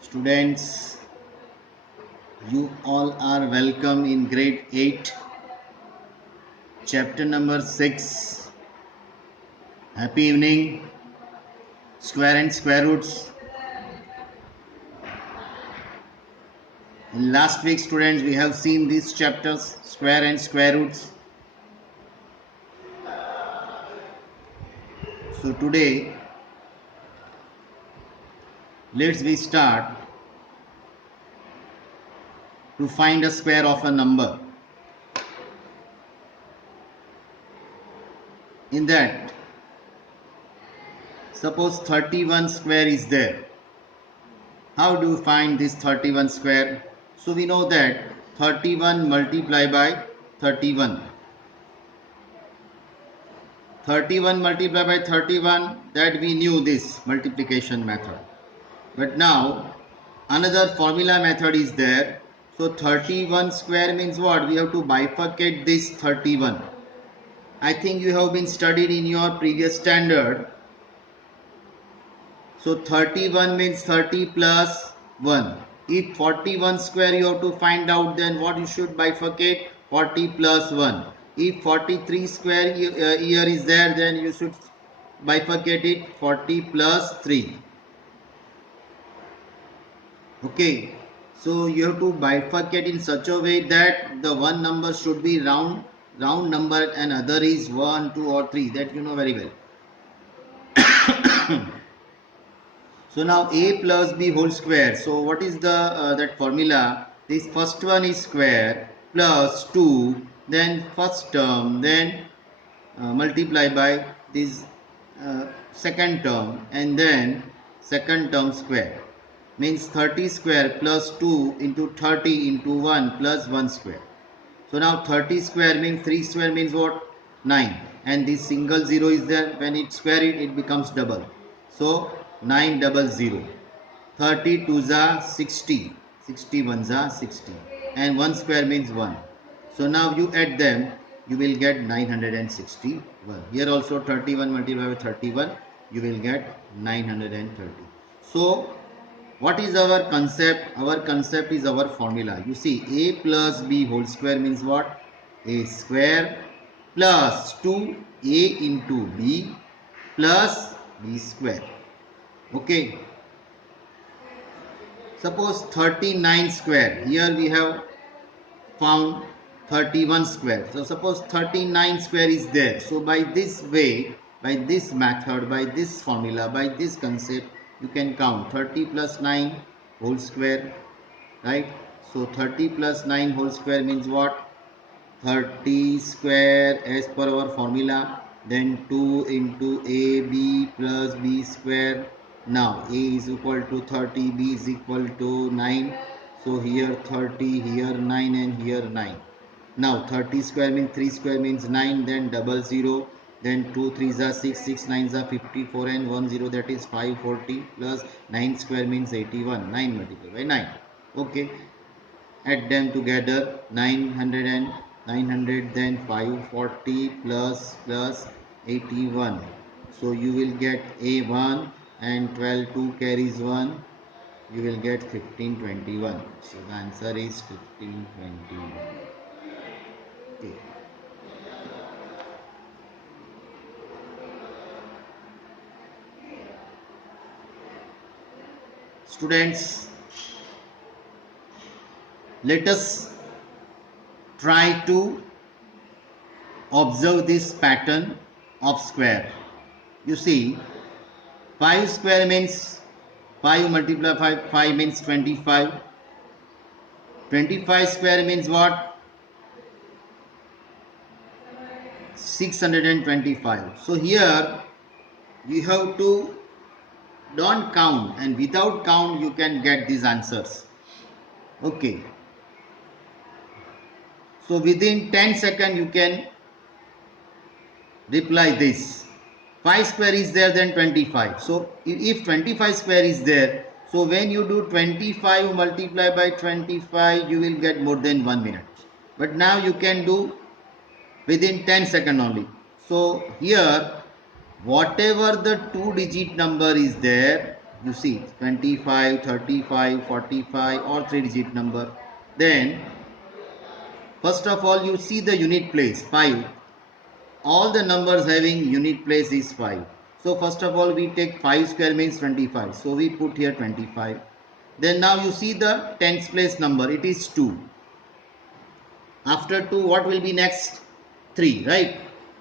Students, you all are welcome in grade 8, chapter number 6. Happy evening. Square and square roots. In last week, students, we have seen these chapters, square and square roots. So today, let's we start to find a square of a number. In that, suppose 31 square is there. How do you find this 31 square? So we know that 31 multiplied by 31. 31 multiplied by 31, that we knew this multiplication method. But now another formula method is there. So 31 square means what? We have to bifurcate this 31. I think you have been studied in your previous standard. So 31 means 30 plus 1. If 41 square you have to find out, then what you should bifurcate? 40 plus 1. If 43 square here is there, then you should bifurcate it 40 plus 3. Okay. So you have to bifurcate in such a way that the one number should be round number and other is 1, 2 or 3. That you know very well. So now a plus b whole square. So what is the that formula? This first one is square plus 2, then first term, then multiply by this second term, and then second term square. Means 30 square plus 2 into 30 into 1 plus 1 square. So now 30 square means 3 square means what? 9. And this single 0 is there. When it square it becomes double. So 900. 30 2s are 60. 60 1s are 60. And 1 square means 1. So now you add them, you will get 961. Here also 31 multiplied by 31, you will get 930. So what is our concept? Our concept is our formula. You see, a plus b whole square means what? A square plus 2a into b plus b square. Okay. Suppose 39 square. Here we have found 31 square. So suppose 39 square is there. So by this way, by this method, by this formula, by this concept, you can count 30 plus 9 whole square, right? So 30 plus 9 whole square means what? 30 square as per our formula, then 2 into ab plus b square. Now a is equal to 30, b is equal to 9. So here 30, here 9 and here 9. Now 30 square means 3 square means 9, then double 0, then 2 3s are 6, 6 9s are 54 and 1 0, that is 540 plus 9 square means 81. 9 multiplied by 9. Okay. Add them together, 900 and 900, then 540 plus 81. So you will get a1 and 12 2 carries 1. You will get 1521. So the answer is 1521. Okay. Students, let us try to observe this pattern of square. You see, 5 square means 5 multiplied by 5 means 25. 25 square means what? 625. So here you have to don't count, and without count you can get these answers. Okay. So within 10 seconds you can reply this. 5 square is there, then 25. So if 25 square is there, so when you do 25 multiplied by 25, you will get more than 1 minute. But now you can do within 10 seconds only. So here whatever the 2-digit number is there, you see 25, 35, 45 or 3-digit number, then first of all you see the unit place 5. All the numbers having unit place is 5. So first of all we take 5 square means 25. So we put here 25. Then now you see the tens place number, it is 2. After 2 what will be next? 3, right?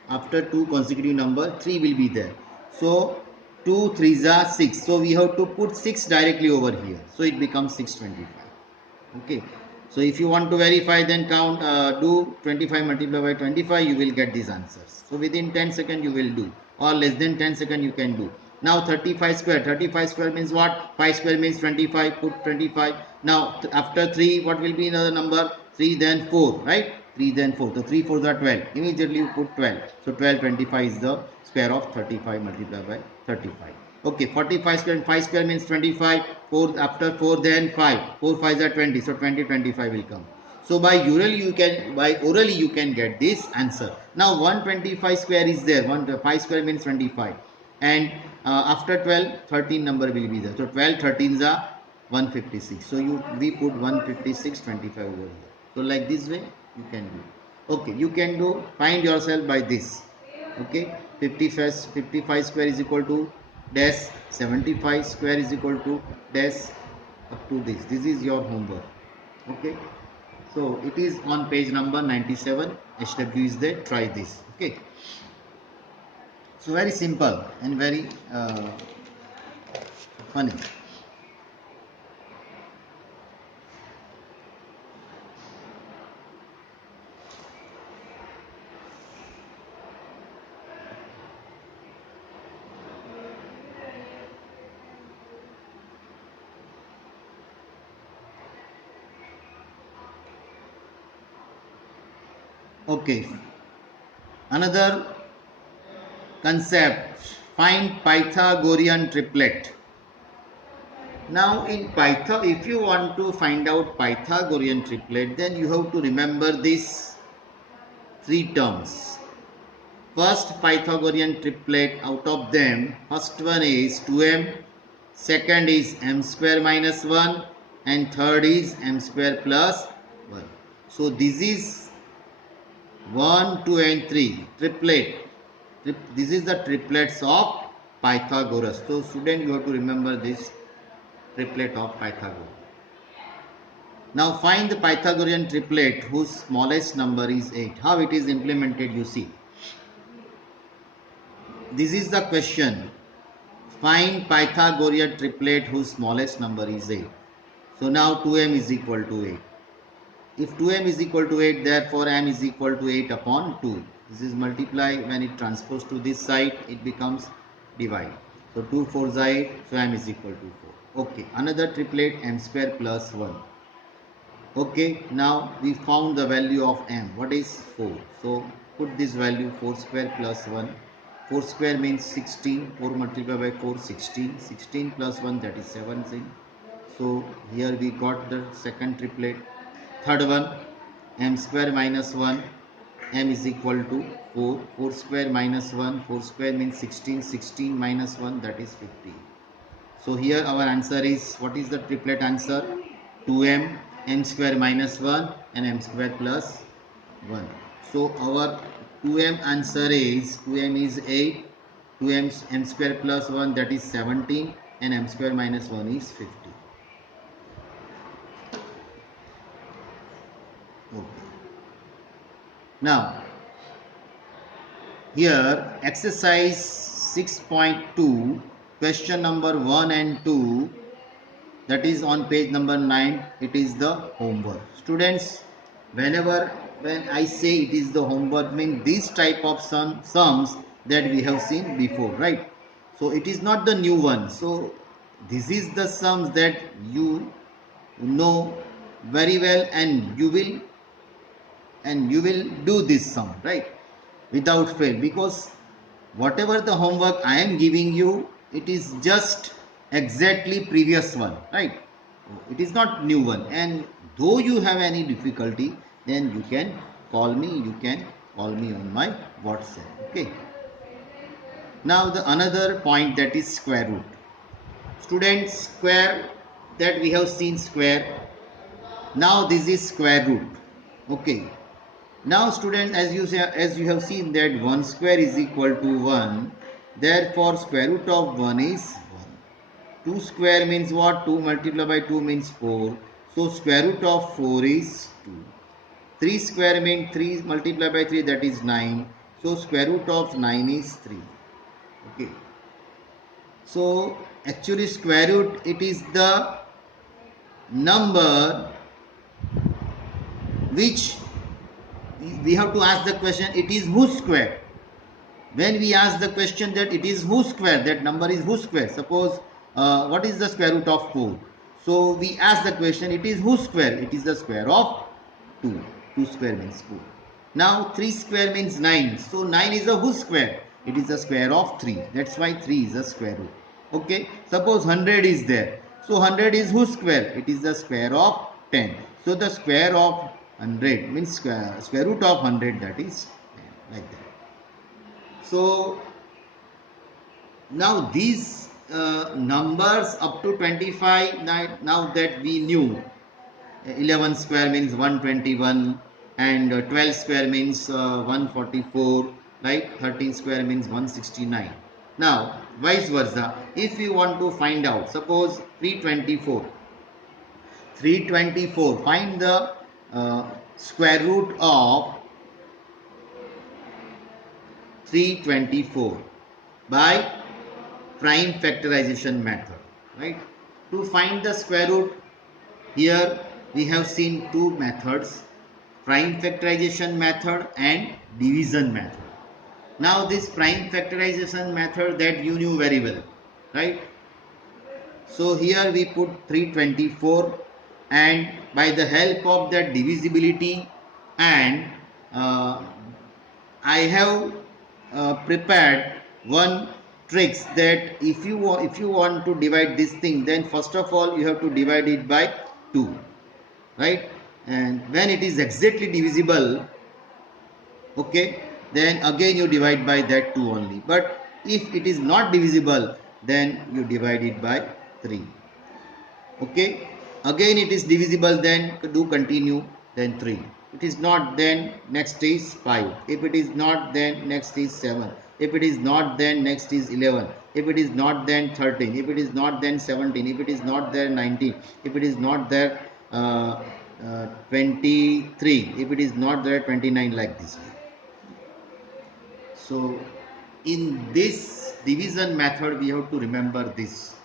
After 2 consecutive number 3 will be there. So 2 3s are 6. So we have to put 6 directly over here. So it becomes 625. Okay. So if you want to verify, then count, do 25 multiplied by 25, you will get these answers. So within 10 seconds you will do, or less than 10 seconds you can do. Now 35 square, 35 square means what? 5 square means 25, put 25. Now after 3, what will be another number? 3 then 4, right? 3 then 4. So 3 4s are 12. Immediately you put 12. So 12 25 is the square of 35 multiplied by 35. Okay, 45 square and 5 square means 25. 4 after 4 then 5. 4 5s are 20. So 20 25 will come. So by orally you can get this answer. Now 125 square is there. 5 square means 25. And after 12 13 number will be there. So 12 13s are 156. So we put 156 25 over here. So like this way you can do. Okay, you can do, find yourself by this. Okay, 55 square is equal to dash, 75 square is equal to dash, up to this. This is your homework. Okay, so it is on page number 97. HW is there. Try this. Okay, so very simple and very funny. Okay, another concept, find Pythagorean triplet. Now in Python, if you want to find out Pythagorean triplet, then you have to remember these 3 terms. First Pythagorean triplet, out of them, first one is 2m, second is m square minus 1, and third is m square plus 1. So this is 1, 2 and 3 triplet. This is the triplets of Pythagoras. So student, you have to remember this triplet of Pythagoras. Now find the Pythagorean triplet whose smallest number is 8. How it is implemented, you see. This is the question. Find Pythagorean triplet whose smallest number is 8. So now 2m is equal to 8. If 2m is equal to 8, therefore m is equal to 8 upon 2. This is multiply. When it transposes to this side, it becomes divide. So 2 4s are 8, so m is equal to 4. Okay, another triplet, m square plus 1. Okay, now we found the value of m. What is 4? So put this value 4 square plus 1. 4 square means 16. 4 multiplied by 4, 16. 16 plus 1, that is 17. So here we got the second triplet. Third one, m square minus 1. M is equal to 4. 4 square minus 1. 4 square means 16. 16 minus 1, that is 15. So here our answer is, what is the triplet answer? 2m, m square minus 1 and m square plus 1. So our 2m answer is, 2m is 8, 2m m square plus 1, that is 17, and m square minus 1 is 50. Okay. Now here exercise 6.2, question number 1 and 2, that is on page number 9. It is the homework. Students, when I say it is the homework, means these type of sums that we have seen before, right? So it is not the new one. So this is the sums that you know very well, and you will do this sum, right, without fail, because whatever the homework I am giving you, it is just exactly previous one, right? It is not new one. And though you have any difficulty, then you can call me, you can call me on my WhatsApp. Okay. Now the another point, that is square root. Students, square, that we have seen square. Now this is square root. Okay. Now students, as you have seen that 1 square is equal to 1. Therefore square root of 1 is 1. 2 square means what? 2 multiplied by 2 means 4. So square root of 4 is 2. 3 square means 3 multiplied by 3, that is 9. So square root of 9 is 3. Okay. So actually square root, it is the number which we have to ask the question, it is whose square. When we ask the question that it is whose square, that number is whose square. Suppose what is the square root of 4? So we ask the question, it is whose square? It is the square of 2. 2 square means 4. Now 3 square means 9. So 9 is a whose square? It is the square of 3. That's why 3 is a square root. Okay. Suppose 100 is there. So 100 is whose square? It is the square of 10. So the square of 100 means square root of 100, that is 10, like that. So now these numbers up to 25, now that we knew, 11 square means 121, and 12 square means 144, right? 13 square means 169. Now vice versa, if you want to find out, suppose 324, find the square root of 324 by prime factorization method, right? To find the square root, here we have seen two methods, prime factorization method and division method. Now this prime factorization method, that you knew very well, right? So here we put 324, and by the help of that divisibility, and I have prepared one tricks, that if you want to divide this thing, then first of all you have to divide it by 2, right? And when it is exactly divisible, okay, then again you divide by that 2 only. But if it is not divisible, then you divide it by 3. Okay, again it is divisible, then do continue, then 3. It is not, then next is 5. If it is not, then next is 7. If it is not, then next is 11. If it is not, then 13. If it is not, then 17. If it is not there, 19. If it is not there, 23. If it is not there, 29, like this. So in this division method we have to remember this.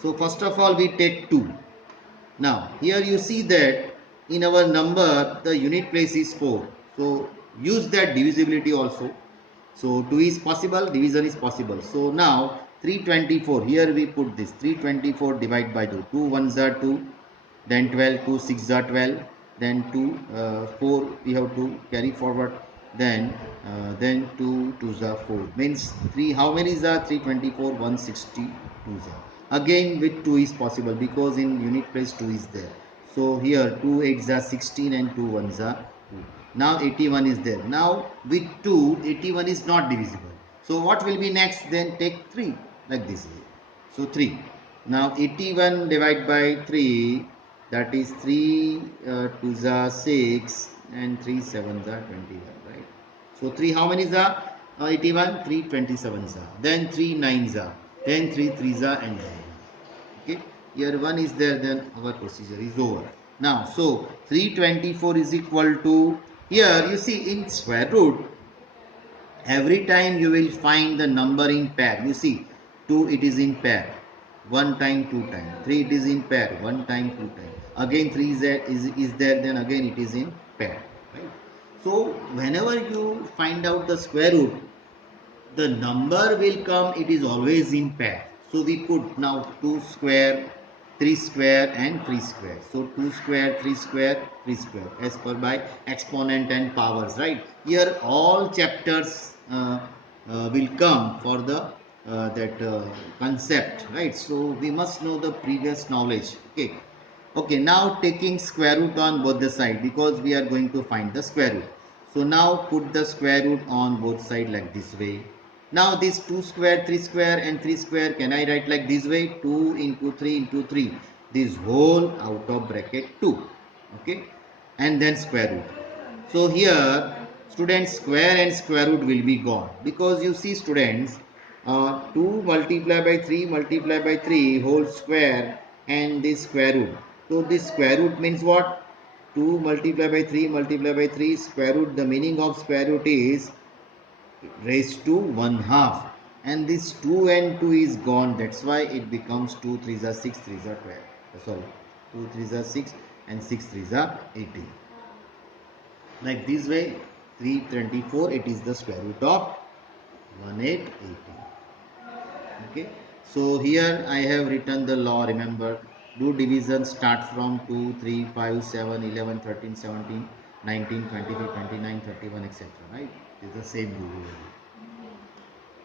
So first of all we take 2. Now here you see that in our number the unit place is 4. So use that divisibility also. So 2 is possible, division is possible. So now 324, here we put this 324 divide by 2. 2 ones are 2, then 12, 2 6 are 12, then 2 4 we have to carry forward, then 2 2s are 4, means 3, how many is are 324, 162 are. Again with 2 is possible, because in unit place 2 is there. So here 2 8s are 16 and 2 1s are 2. Now 81 is there. Now with 2, 81 is not divisible. So what will be next? Then take 3, like this. So 3. Now 81 divided by 3, that is 3 2s are 6 and 3 7s are 21, right? So 3, how many is are 81? 3 27s are. Then 3 9s are. Then 3 3s are, and 9. Okay, here 1 is there, then our procedure is over. Now so 324 is equal to, here you see in square root, every time you will find the number in pair. You see 2 it is in pair, 1 time 2 time, 3 it is in pair, 1 time 2 time, again 3 is there, then again it is in pair, right? So whenever you find out the square root, the number will come, it is always in pair. So we put now 2 square, 3 square and 3 square. So 2 square, 3 square, 3 square, as per by exponent and powers, right? Here all chapters will come for the concept, right? So we must know the previous knowledge. Okay, now taking square root on both the side, because we are going to find the square root. So now put the square root on both sides like this way. Now this 2 square, 3 square and 3 square can I write like this way? 2 into 3 into 3. This whole out of bracket 2. Okay. And then square root. So here students, square and square root will be gone. Because you see students, 2 multiplied by 3 whole square and this square root. So this square root means what? 2 multiplied by 3 square root. The meaning of square root is raised to 1/2, and this 2 and 2 is gone. That's why it becomes 2 3s are 6, 3s are 12. Sorry, 2 3s are 6 and 6 3s are 18. Like this way, 324, it is the square root of 1818. Okay, so here I have written the law. Remember, do division start from 2 3 5 7 11 13 17 19 23 29 31 etc. Right, it's the same rule.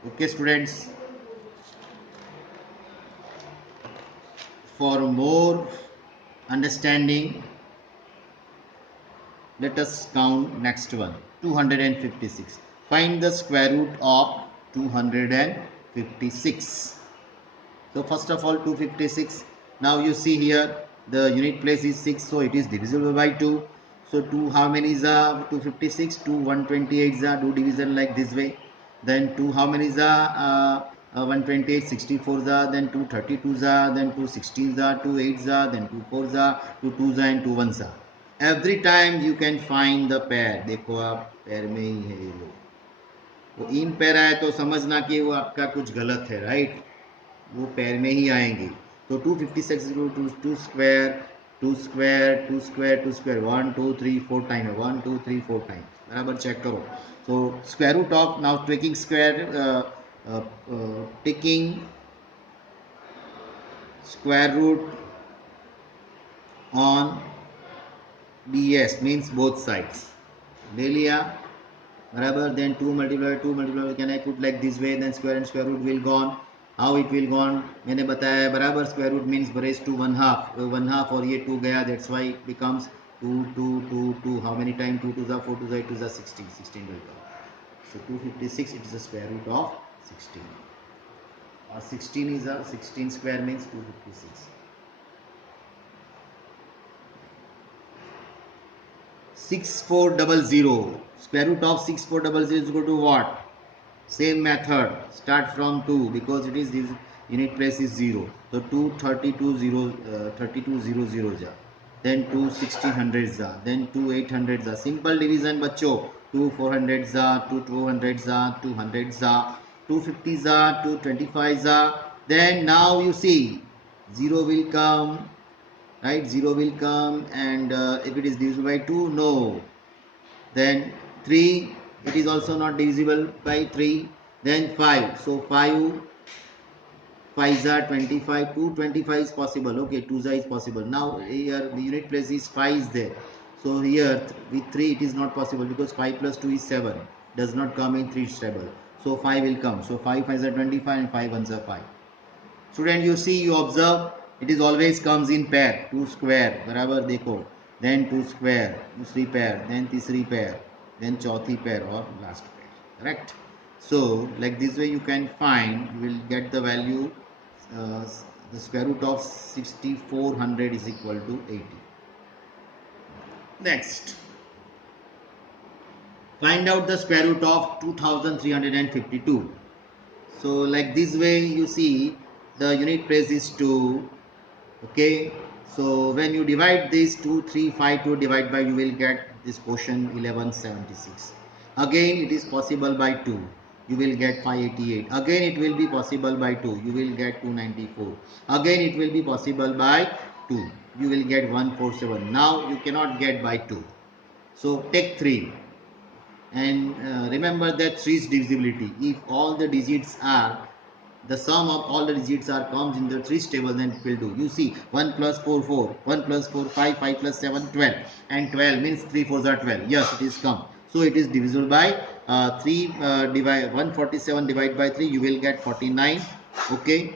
Okay students, for more understanding, let us count next one. 256. Find the square root of 256. So first of all 256. Now you see here the unit place is 6, so it is divisible by 2. So 2 how many is 256? 2 128 is do division like this way. Then 2 how many is 128 64 then 2 32 then 2 16 2 8 then 2 4 2 2 and 2 1 every time you can find the pair. देखो आप पैर में ही है ये लोग, वो इन पैर आए तो समझना कि वो आपका कुछ गलत है, राइट, वो पैर में ही आएंगे. तो 256 2 square 2 square 2 square 2 square 1 2 3 4 time है, 1 2 3 4 टाइम बराबर चेक करो. So square root of now taking square taking square root on BS means both sides. ले लिया बराबर. Then 2 multiplied can I put like this way, then square and square root will gone. How it will gone मैंने बताया बराबर. Square root means raised to 1/2, 1/2 और ये 2 गया, that's why it becomes 2 2 2 2. How many times 2 2 4 2 8 2 16, 16 will go. So 256, it is the square root of 16, or 16 is 16 square means 256. 6400. Square root of 6400 is equal to what? Same method. Start from 2 because it is this unit place is 0. So 2 3200 then 2 1600 then 2 800 simple division बच्चों. 2 400 2 200 200 250 225 then now you see 0 will come, right, 0 will come, and if it is divisible by 2, no. Then 3, it is also not divisible by 3. Then 5, so 5 5s are 25, 225 is possible, okay, 2s is possible. Now here the unit place is 5 is there, so here with 3 it is not possible because 5 plus 2 is 7, does not come in 3 table, so 5 will come. So 5 5s are 25 and 5 1s are 5. Student, you see, you observe, it is always comes in pair. 2 square बराबर देखो, then 2 square, दूसरी pair, then तीसरी pair, then चौथी pair और last pair, correct? So like this way you can find, you will get the value, the square root of 6400 is equal to 80. Next, find out the square root of 2352. So like this way you see the unit place is 2. Okay, so when you divide this 2352 divide by, you will get this quotient 1176. Again it is possible by 2, you will get 588. Again it will be possible by 2, you will get 294. Again it will be possible by 2, you will get 147. Now you cannot get by 2, so take 3. And remember that 3 is divisibility. If all the digits are, the sum of all the digits are comes in the 3's table, then it will do. You see 1 plus 4 4, 1 plus 4 5, 5 plus 7 12, and 12 means 3 4s are 12. Yes, it is come. So it is divisible by 3 divide 147 divided by 3, you will get 49. Okay,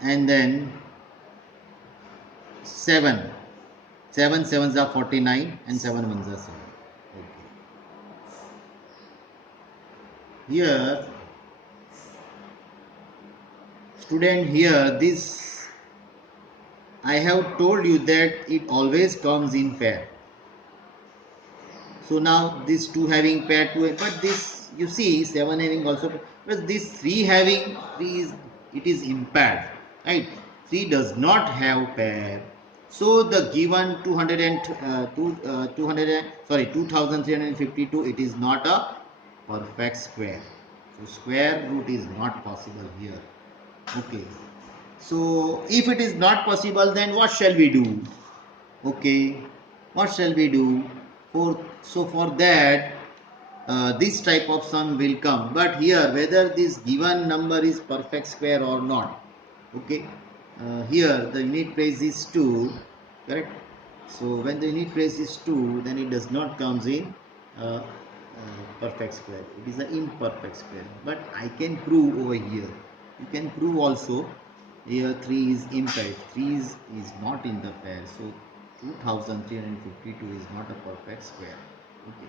and then 7 7 sevens are 49 and 7 ones are 7. Okay. Here, student, here this I have told you that it always comes in pair. So now this 2 having pair 2, but this you see 7 having also, but this 3 having 3 is, it is impaired, right? 3 does not have pair. So the given 2352, it is not a perfect square. So square root is not possible here. Okay. So if it is not possible, then what shall we do? Okay, what shall we do? For that, this type of sum will come. But here, whether this given number is perfect square or not, okay, here the unit place is 2, correct? So when the unit place is 2, then it does not comes in perfect square. It is an imperfect square. But I can prove over here. You can prove also. Here 3 is impaired. 3 is not in the pair. So 2352 is not a perfect square. Okay.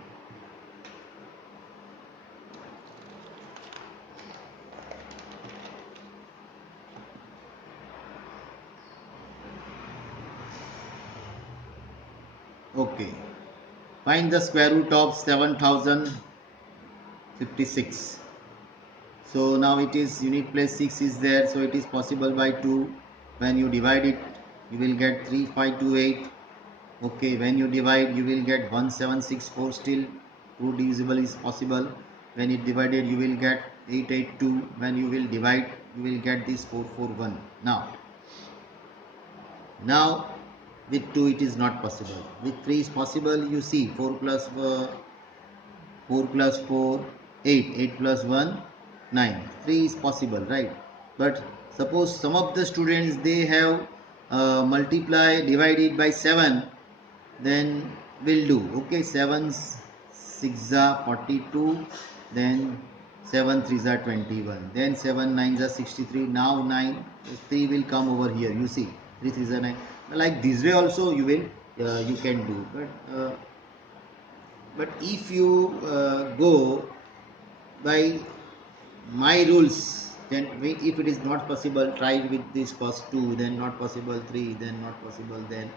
Okay. Find the square root of 7056. So now it is unit place 6 is there. So it is possible by 2. When you divide it, you will get 3528. Okay. When you divide, you will get 1764 still. 2 divisible is possible. When it divided, you will get 882. When you will divide, you will get this 441. Now with 2 it is not possible. With 3 is possible. You see 4 plus 4, 8. 8 plus 1, 9. 3 is possible, right? But suppose some of the students, they have divided by 7, then will do. Okay, 7 6 are 42, then 7 3s are 21, then 7 9s are 63. Now 9 3 will come over here. You see 3 3s are 9. Like this way also you will you can do. But if you go by my rules, then if it is not possible, try with this first 2, then not possible 3, then not possible, then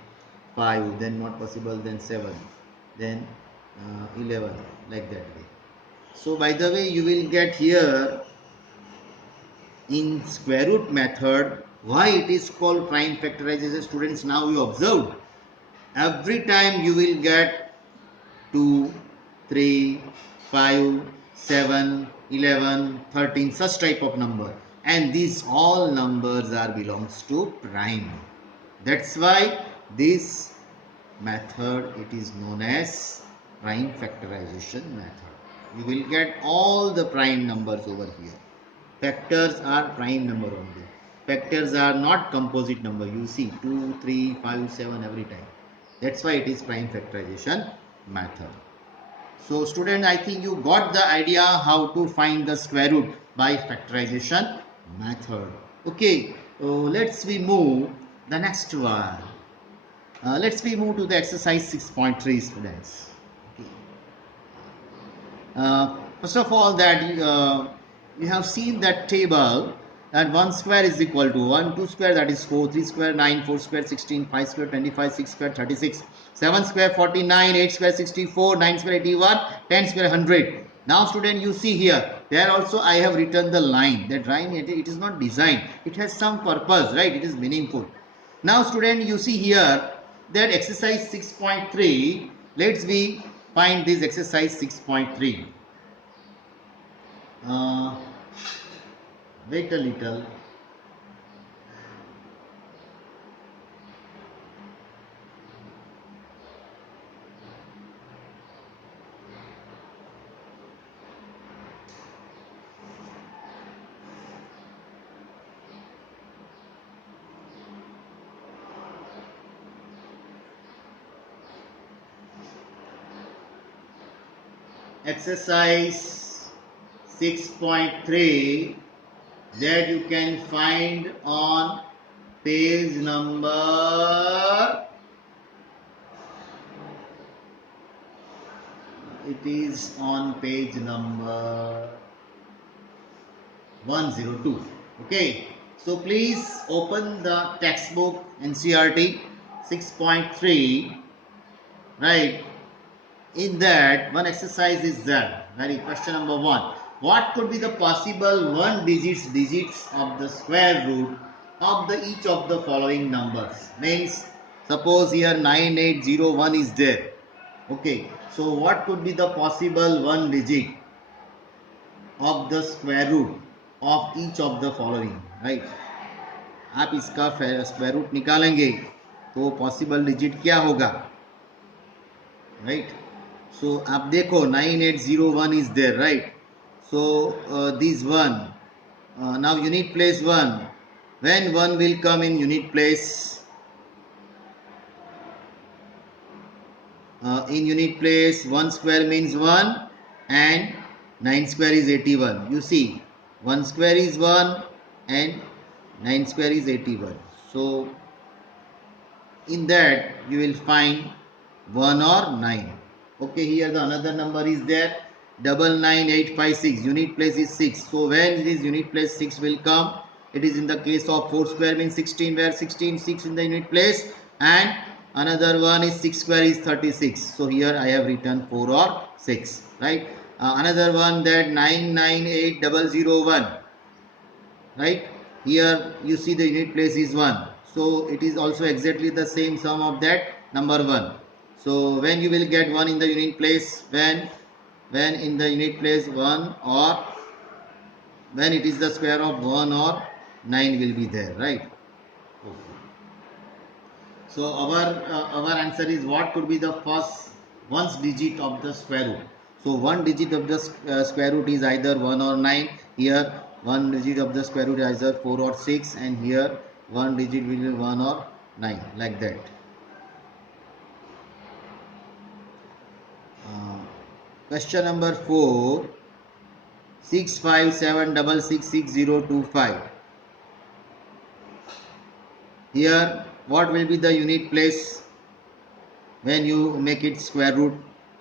5, then not possible, then 7, then 11, like that way. So by the way, you will get here in square root method, why it is called prime factorization. Students, now you observed, every time you will get 2, 3, 5, 7, 11, 13, such type of number, and these all numbers are belongs to prime. That's why this method, it is known as prime factorization method. You will get all the prime numbers over here. Factors are prime number only. Factors are not composite number. You see 2, 3, 5, 7 every time. That's why it is prime factorization method. So student, I think you got the idea how to find the square root by factorization method. Okay, so let's we move the next one. Let's we move to the exercise 6.3, students. Okay. First of all, that you have seen that table, that 1 square is equal to 1, 2 square, that is 4, 3 square 9, 4 square 16, 5 square 25, 6 square 36, 7 square 49, 8 square 64, 9 square 81, 10 square 100. Now student, you see here, there also I have written the line. That line, it is not designed, it has some purpose, right? It is meaningful. Now student, you see here that exercise 6.3, let's we find this exercise 6.3. Wait a little. Exercise 6.3 that you can find on page number it is on page number 102. Okay, so please open the textbook NCERT 6.3, right? In that, one exercise is there. Very question number 1. What could be the possible digits of the square root of each of the following numbers? Means, suppose here 9801 is there. Okay, so what could be the possible one digit of the square root of each of the following, right? आप इसका square root निकालेंगे तो possible digit क्या होगा, right? So आप देखो 9801 is there, right? So this one, now unit place 1, when 1 will come in unit place, in unit place 1 square means 1 and 9 square is 81. You see 1 square is 1 and 9 square is 81. So in that you will find 1 or 9. Okay, here the another number is there, 99856. Unit place is 6. So when this unit place 6 will come, it is in the case of 4 square means 16, where 16 6 in the unit place, and another one is 6 square is 36. So here I have written 4 or 6, right? Another one, that 998001, right? Here you see the unit place is 1, so it is also exactly the same sum of that number 1. So when you will get 1 in the unit place, when in the unit place 1, or when it is the square of 1 or 9 will be there, right? Okay. So our answer is, what could be the first ones digit of the square root? So one digit of the square root is either 1 or 9. Here one digit of the square root is either 4 or 6, and here one digit will be 1 or 9, like that. Question number 4, 657666025. Here what will be the unit place when you make it square root?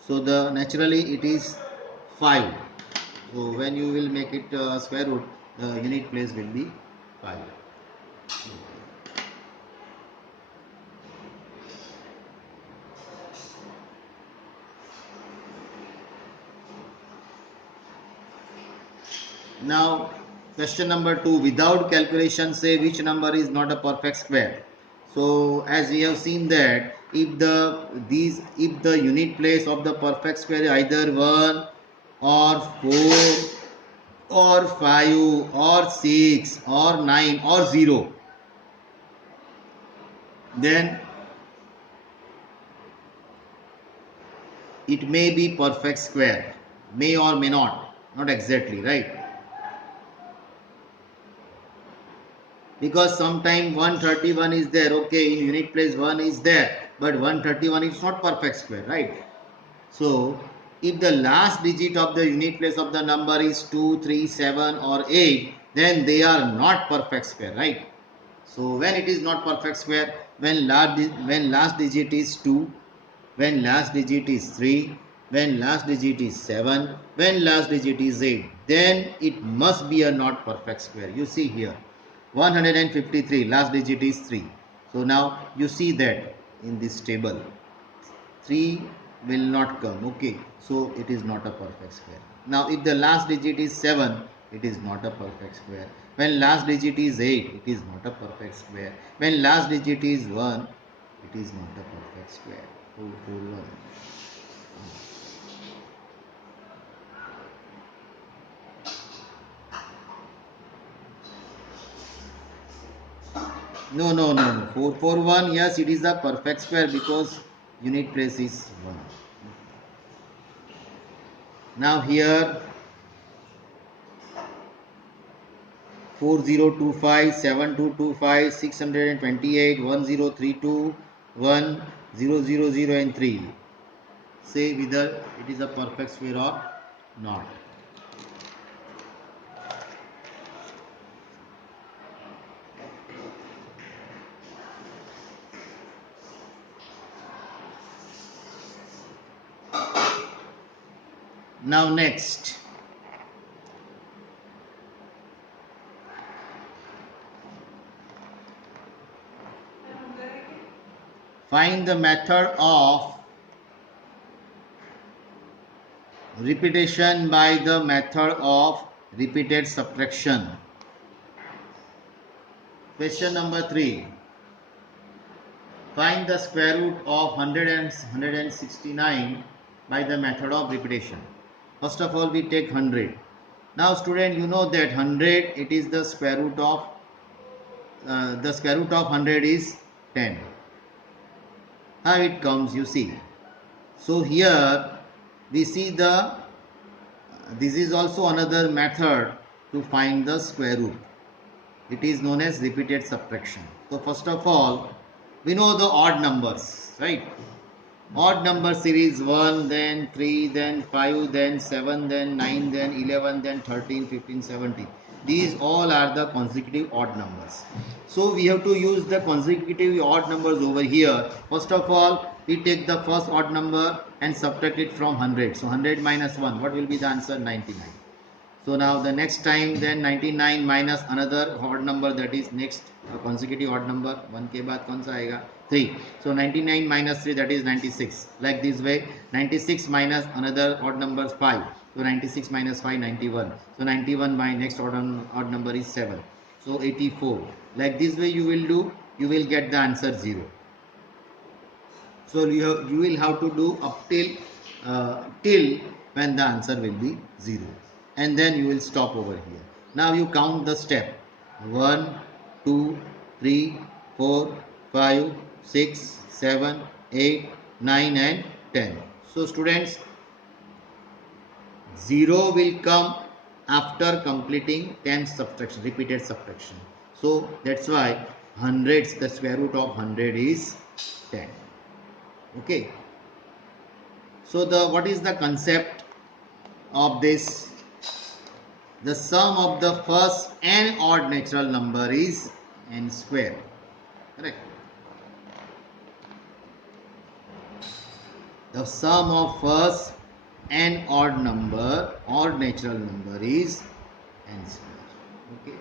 So the naturally it is 5. So when you will make it square root, the unit place will be 5. Now question number 2, without calculation say which number is not a perfect square. So as we have seen that if the unit place of the perfect square is either 1 or 4 or 5 or 6 or 9 or 0, then it may be perfect square, may or may not exactly, right? Because sometime 131 is there, okay, in unit place 1 is there, but 131 is not perfect square, right? So if the last digit of the unit place of the number is 2, 3, 7 or 8, then they are not perfect square, right? So when it is not perfect square, when last digit is 2, when last digit is 3, when last digit is 7, when last digit is 8, then it must be a not perfect square. You see here 153, last digit is 3. So now you see that in this table 3 will not come, okay, so it is not a perfect square. Now if the last digit is 7, it is not a perfect square. When last digit is 8, it is not a perfect square. When last digit is 1, it is not a perfect square. 441. No, 441, yes, it is a perfect square because unit place is 1. Now here 4025, 7225, 628, 1032, 1000 and 3. Say whether it is a perfect square or not. Now next, find the method of repetition by the method of repeated subtraction. Question number 3. Find the square root of 169 by the method of repetition. First of all, we take 100. Now student, you know that 100, it is the square root of 100 is 10. How it comes, you see. So here we see this is also another method to find the square root. It is known as repeated subtraction. So first of all, we know the odd numbers, right? Odd number series 1, then 3, then 5, then 7, then 9, then 11, then 13, 15, 17. These all are the consecutive odd numbers. So we have to use the consecutive odd numbers over here. First of all, we take the first odd number and subtract it from 100. So 100 minus 1, what will be the answer? 99. So now the next time, then 99 minus another odd number, that is next consecutive odd number. 1 के बाद कौन सा आएगा? 3. So 99 minus 3, that is 96. Like this way, 96 minus another odd number 5. So 96 minus 5, 91. So 91 by next odd number is 7. So 84. Like this way you will do, you will get the answer 0. So you will have to do up till when the answer will be 0. And then you will stop over here. Now you count the step 1, 2, 3, 4, 5, 6, 7, 8, 9 and 10. So students, 0 will come after completing 10 subtraction, repeated subtraction. So that's why hundreds, the square root of 100 is 10. Okay. So what is the concept of this? The sum of the first n odd natural number is n square. Correct. The sum of first n odd natural number is n square. Okay.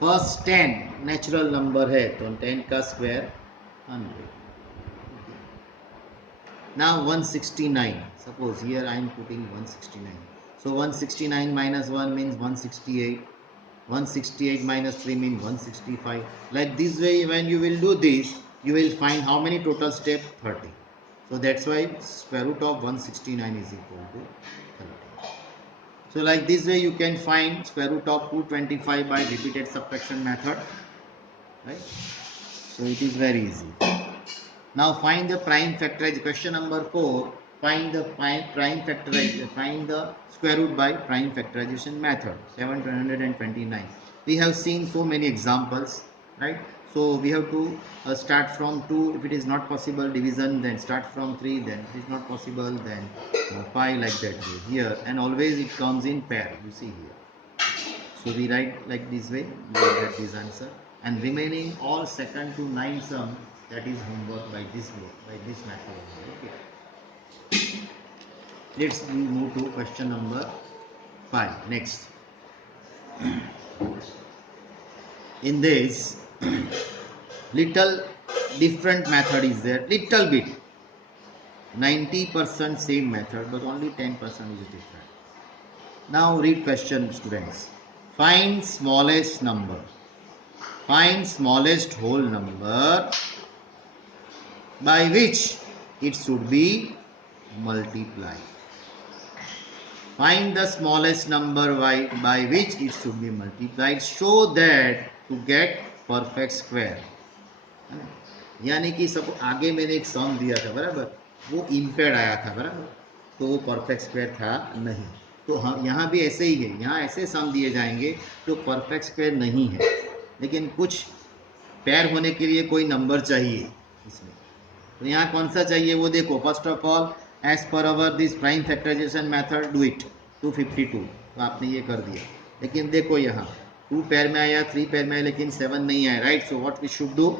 First 10 natural number है तो 10 का square 100. Okay. Now 169. Suppose here I am putting 169. So 169 minus 1 means 168. 168 minus 3 means 165. Like this way, when you will do this, you will find how many total steps? 30. So that's why square root of 169 is equal to 30. So like this way, you can find square root of 225 by repeated subtraction method. Right? So it is very easy. Now find the prime factorization. Question number 4. Find the find the square root by prime factorization method. 729. We have seen so many examples, right? So we have to start from 2. If it is not possible, division. Then start from 3. Then if it is not possible, then 5, like that way. Here, and always it comes in pair. You see here. So we write like this way. We will get this answer. And remaining all second to 9 sum, that is homework by this way, by this method. Okay. Let's move to question number 5. Next. In this, little different method is there. Little bit. 90% same method, but only 10% is different. Now read question, students. Find smallest number. Find smallest whole number by which it should be multiplied. Find the smallest number by which it should be multiplied. Show that to get perfect square. यानी कि सब आगे मैंने एक सम दिया था, बराबर, वो इम्पेड आया था, बराबर, तो वो परफेक्ट स्क्वायर था नहीं. तो यहाँ भी ऐसे ही है. यहाँ ऐसे सम दिए जाएंगे जो परफेक्ट स्क्वायर नहीं है, लेकिन कुछ पेयर होने के लिए कोई नंबर चाहिए इसमें. तो यहाँ कौन सा चाहिए वो देखो. First of all, as per our this prime factorisation method, do it. 252, तो आपने ये कर दिया. लेकिन देखो यहाँ 2 पेयर में आया, 3 पेयर में आया, लेकिन 7 नहीं आया, right. So what we should do,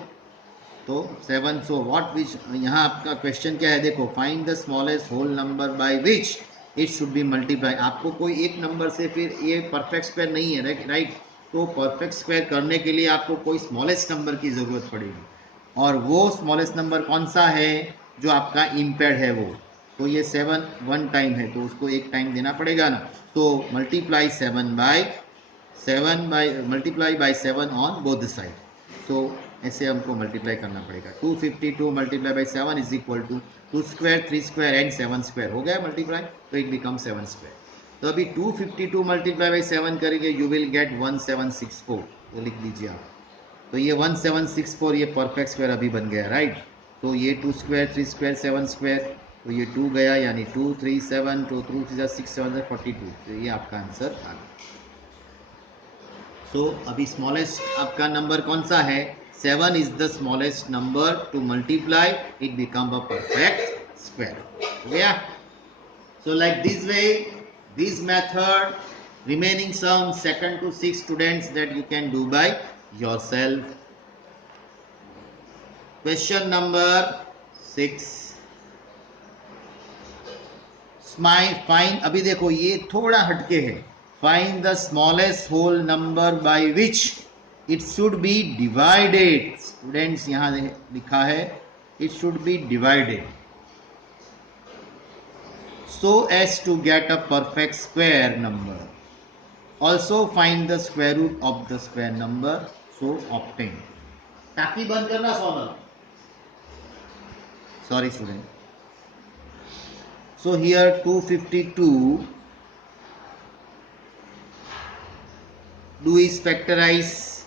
तो 7. सो व्हाट विच, यहाँ आपका क्वेश्चन क्या है, देखो. Find the smallest whole number by which it should be multiply. आपको कोई एक नंबर से फिर ये परफेक्ट स्क्वायर नहीं है राइट, तो परफेक्ट स्क्वायर करने के लिए आपको कोई स्मॉलेस्ट नंबर की ज़रूरत पड़ेगी, और वो स्मॉलेस्ट नंबर कौन सा है जो आपका इम्पेड है वो, तो ये 7 वन टाइम है तो उसको एक टाइम देना पड़ेगा ना, तो multiply 7 on both the side. तो ऐसे हमको मल्टीप्लाई करना पड़ेगा। 252 multiply by 7 is equal to 2 square 3 square and 7 square हो गया मल्टीप्लाई, तो इट बिकम 7 स्क्वायर। तो अभी 252 मल्टीप्लाई बाई 7 करेंगे, यू विल गेट 1764, तो लिख दीजिए आप। तो ये 1764 ये परफेक्ट स्क्वायर अभी बन गया राइट। तो ये 2 स्क्वायर 3 स्क्वायर 7 स्क्वायर, तो ये 2 गया यानी 2 3 7, तो 2 3 6 7 42, तो ये आपका आंसर आ गया। सो अभी स्मॉलेस्ट आपका नंबर कौन सा है, 7 is the smallest number two multiply, it become a perfect square हो गया। सो like this way, this method, remaining sum 2nd to 6th students that you can do by yourself. Question number 6, find, अभी देखो ये थोड़ा हटके है, find the smallest whole number by which it should be divided. Students यहां लिखा है it should be divided so as to get a perfect square number. Also find the square root of the square number so obtain. टाकी बंद करना Sonal, sorry student. So here 252, do is factorize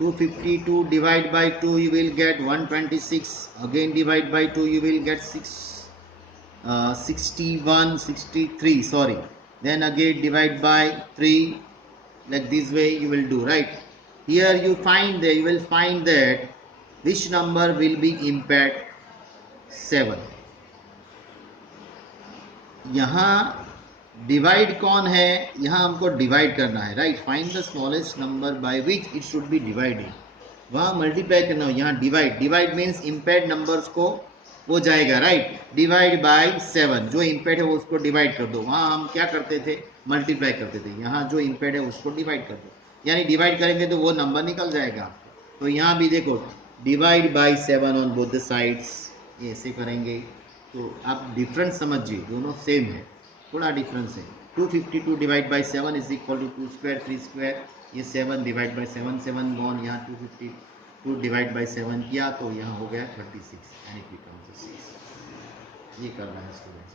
252 divide by 2 you will get 126, again divide by 2 you will get 61 63, sorry, then again divide by 3, like this way you will do right. Here you find that you will find that which number will be impact 7, यहाँ divide कौन है, यहाँ हमको divide करना है right. Find the smallest number by which it should be divided, वहाँ multiply करना हो, यहाँ डिवाइड, डिवाइड मीन्स इम्पेड नंबर्स को वो जाएगा राइट। डिवाइड बाय 7, जो इम्पेड है वो उसको डिवाइड कर दो, वहाँ हम क्या करते थे मल्टीप्लाई करते थे, यहाँ जो इम्पेड है उसको डिवाइड कर दो, यानी डिवाइड करेंगे तो वो नंबर निकल जाएगा आपको। तो यहाँ भी देखो divide by 7 on both the sides, ऐसे करेंगे तो आप डिफरेंस समझिए, दोनों सेम है, थोड़ा डिफरेंस है। 252 divide by 7 is equal to 2 square 3 square, ये 7 डिवाइड बाय 7 7 गॉन, यहाँ 252 डिवाइड बाय 7 किया तो यहाँ हो गया 36 एंड इट बिकम्स 6। ये करना है स्टूडेंट्स,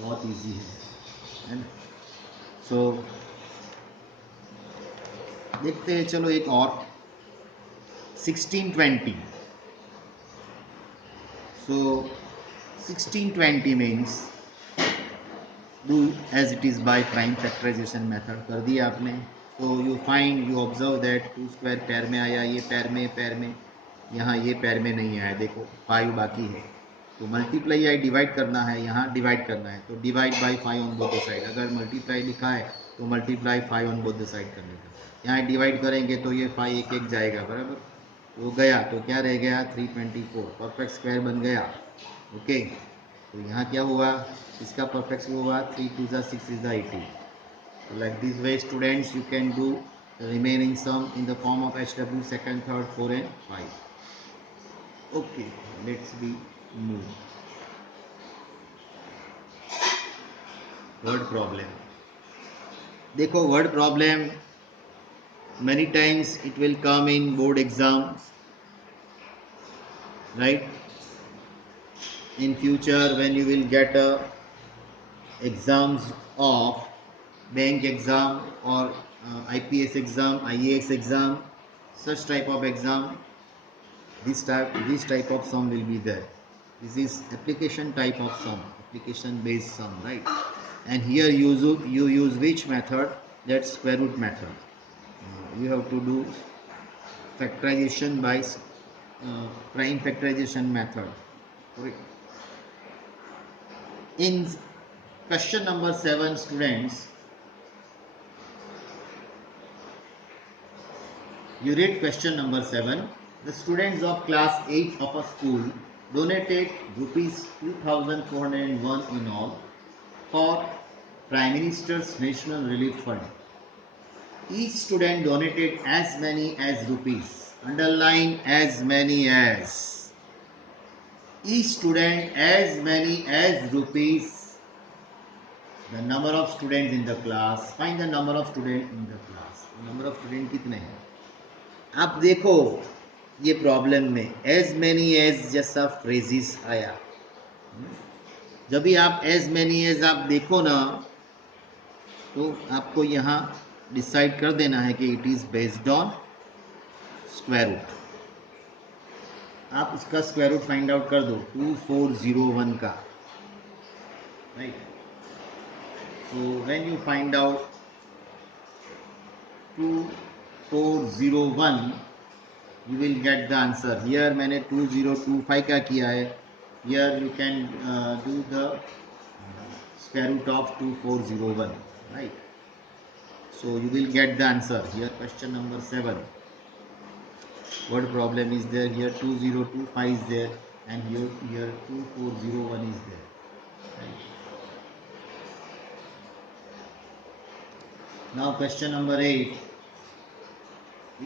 बहुत इजी है ना। सो देखते हैं, चलो एक और 1620। So 1620 means do as it is by prime factorization method, कर दिया आपने। तो you find, you observe that 2 square पैर में आया, ये पैर में, यहाँ ये पैर में नहीं आया, देखो 5 बाकी है, तो मल्टीप्लाई या डिवाइड करना है, यहाँ डिवाइड करना है, तो divide by 5 on both the side. अगर मल्टीप्लाई लिखा है तो multiply 5 on both the side करने का, यहाँ डिवाइड करेंगे तो ये 5 एक एक जाएगा बराबर, वो गया तो क्या रह गया 324, परफेक्ट स्क्वायर बन गया। ओके, तो यहाँ क्या हुआ, इसका परफेक्ट स्क्वायर हुआ 3 2 6 is 80। Like this way students you can do remaining sum in the form of HW second third 4 and 5। Okay, let's be move. Word problem, देखो word problem many times it will come in board exams, right? In future when you will get exams of bank exam or IPS exam, IAS exam, such type of exam, this type of sum will be there. This is application type of sum, application based sum, right? And here you use which method, that square root method. You have to do factorization by prime factorization method. Okay. In question number 7 students, you read question number 7. The students of class 8 of a school donated rupees 2401 in all. Prime Minister's National Relief Fund. Each student donated as many as rupees. Underline as many as. Each student as many as rupees. The number of students in the class. Find the number of students in the class. Number of students कितने हैं? आप देखो ये problem में as many as जैसा phrases आया. जब भी आप as many as आप देखो ना, तो आपको यहाँ डिसाइड कर देना है कि it is based on square root. आप इसका स्क्वायर रूट फाइंड आउट कर दो 2401 का, right. So when you find out 2401 you will get the answer. Here मैंने 2025 का किया है. Here you can do the square root of 2401, right? So you will get the answer. Here question number 7. What problem is there? Here 2025 is there, and here 2401 is there, right? Now question number 8.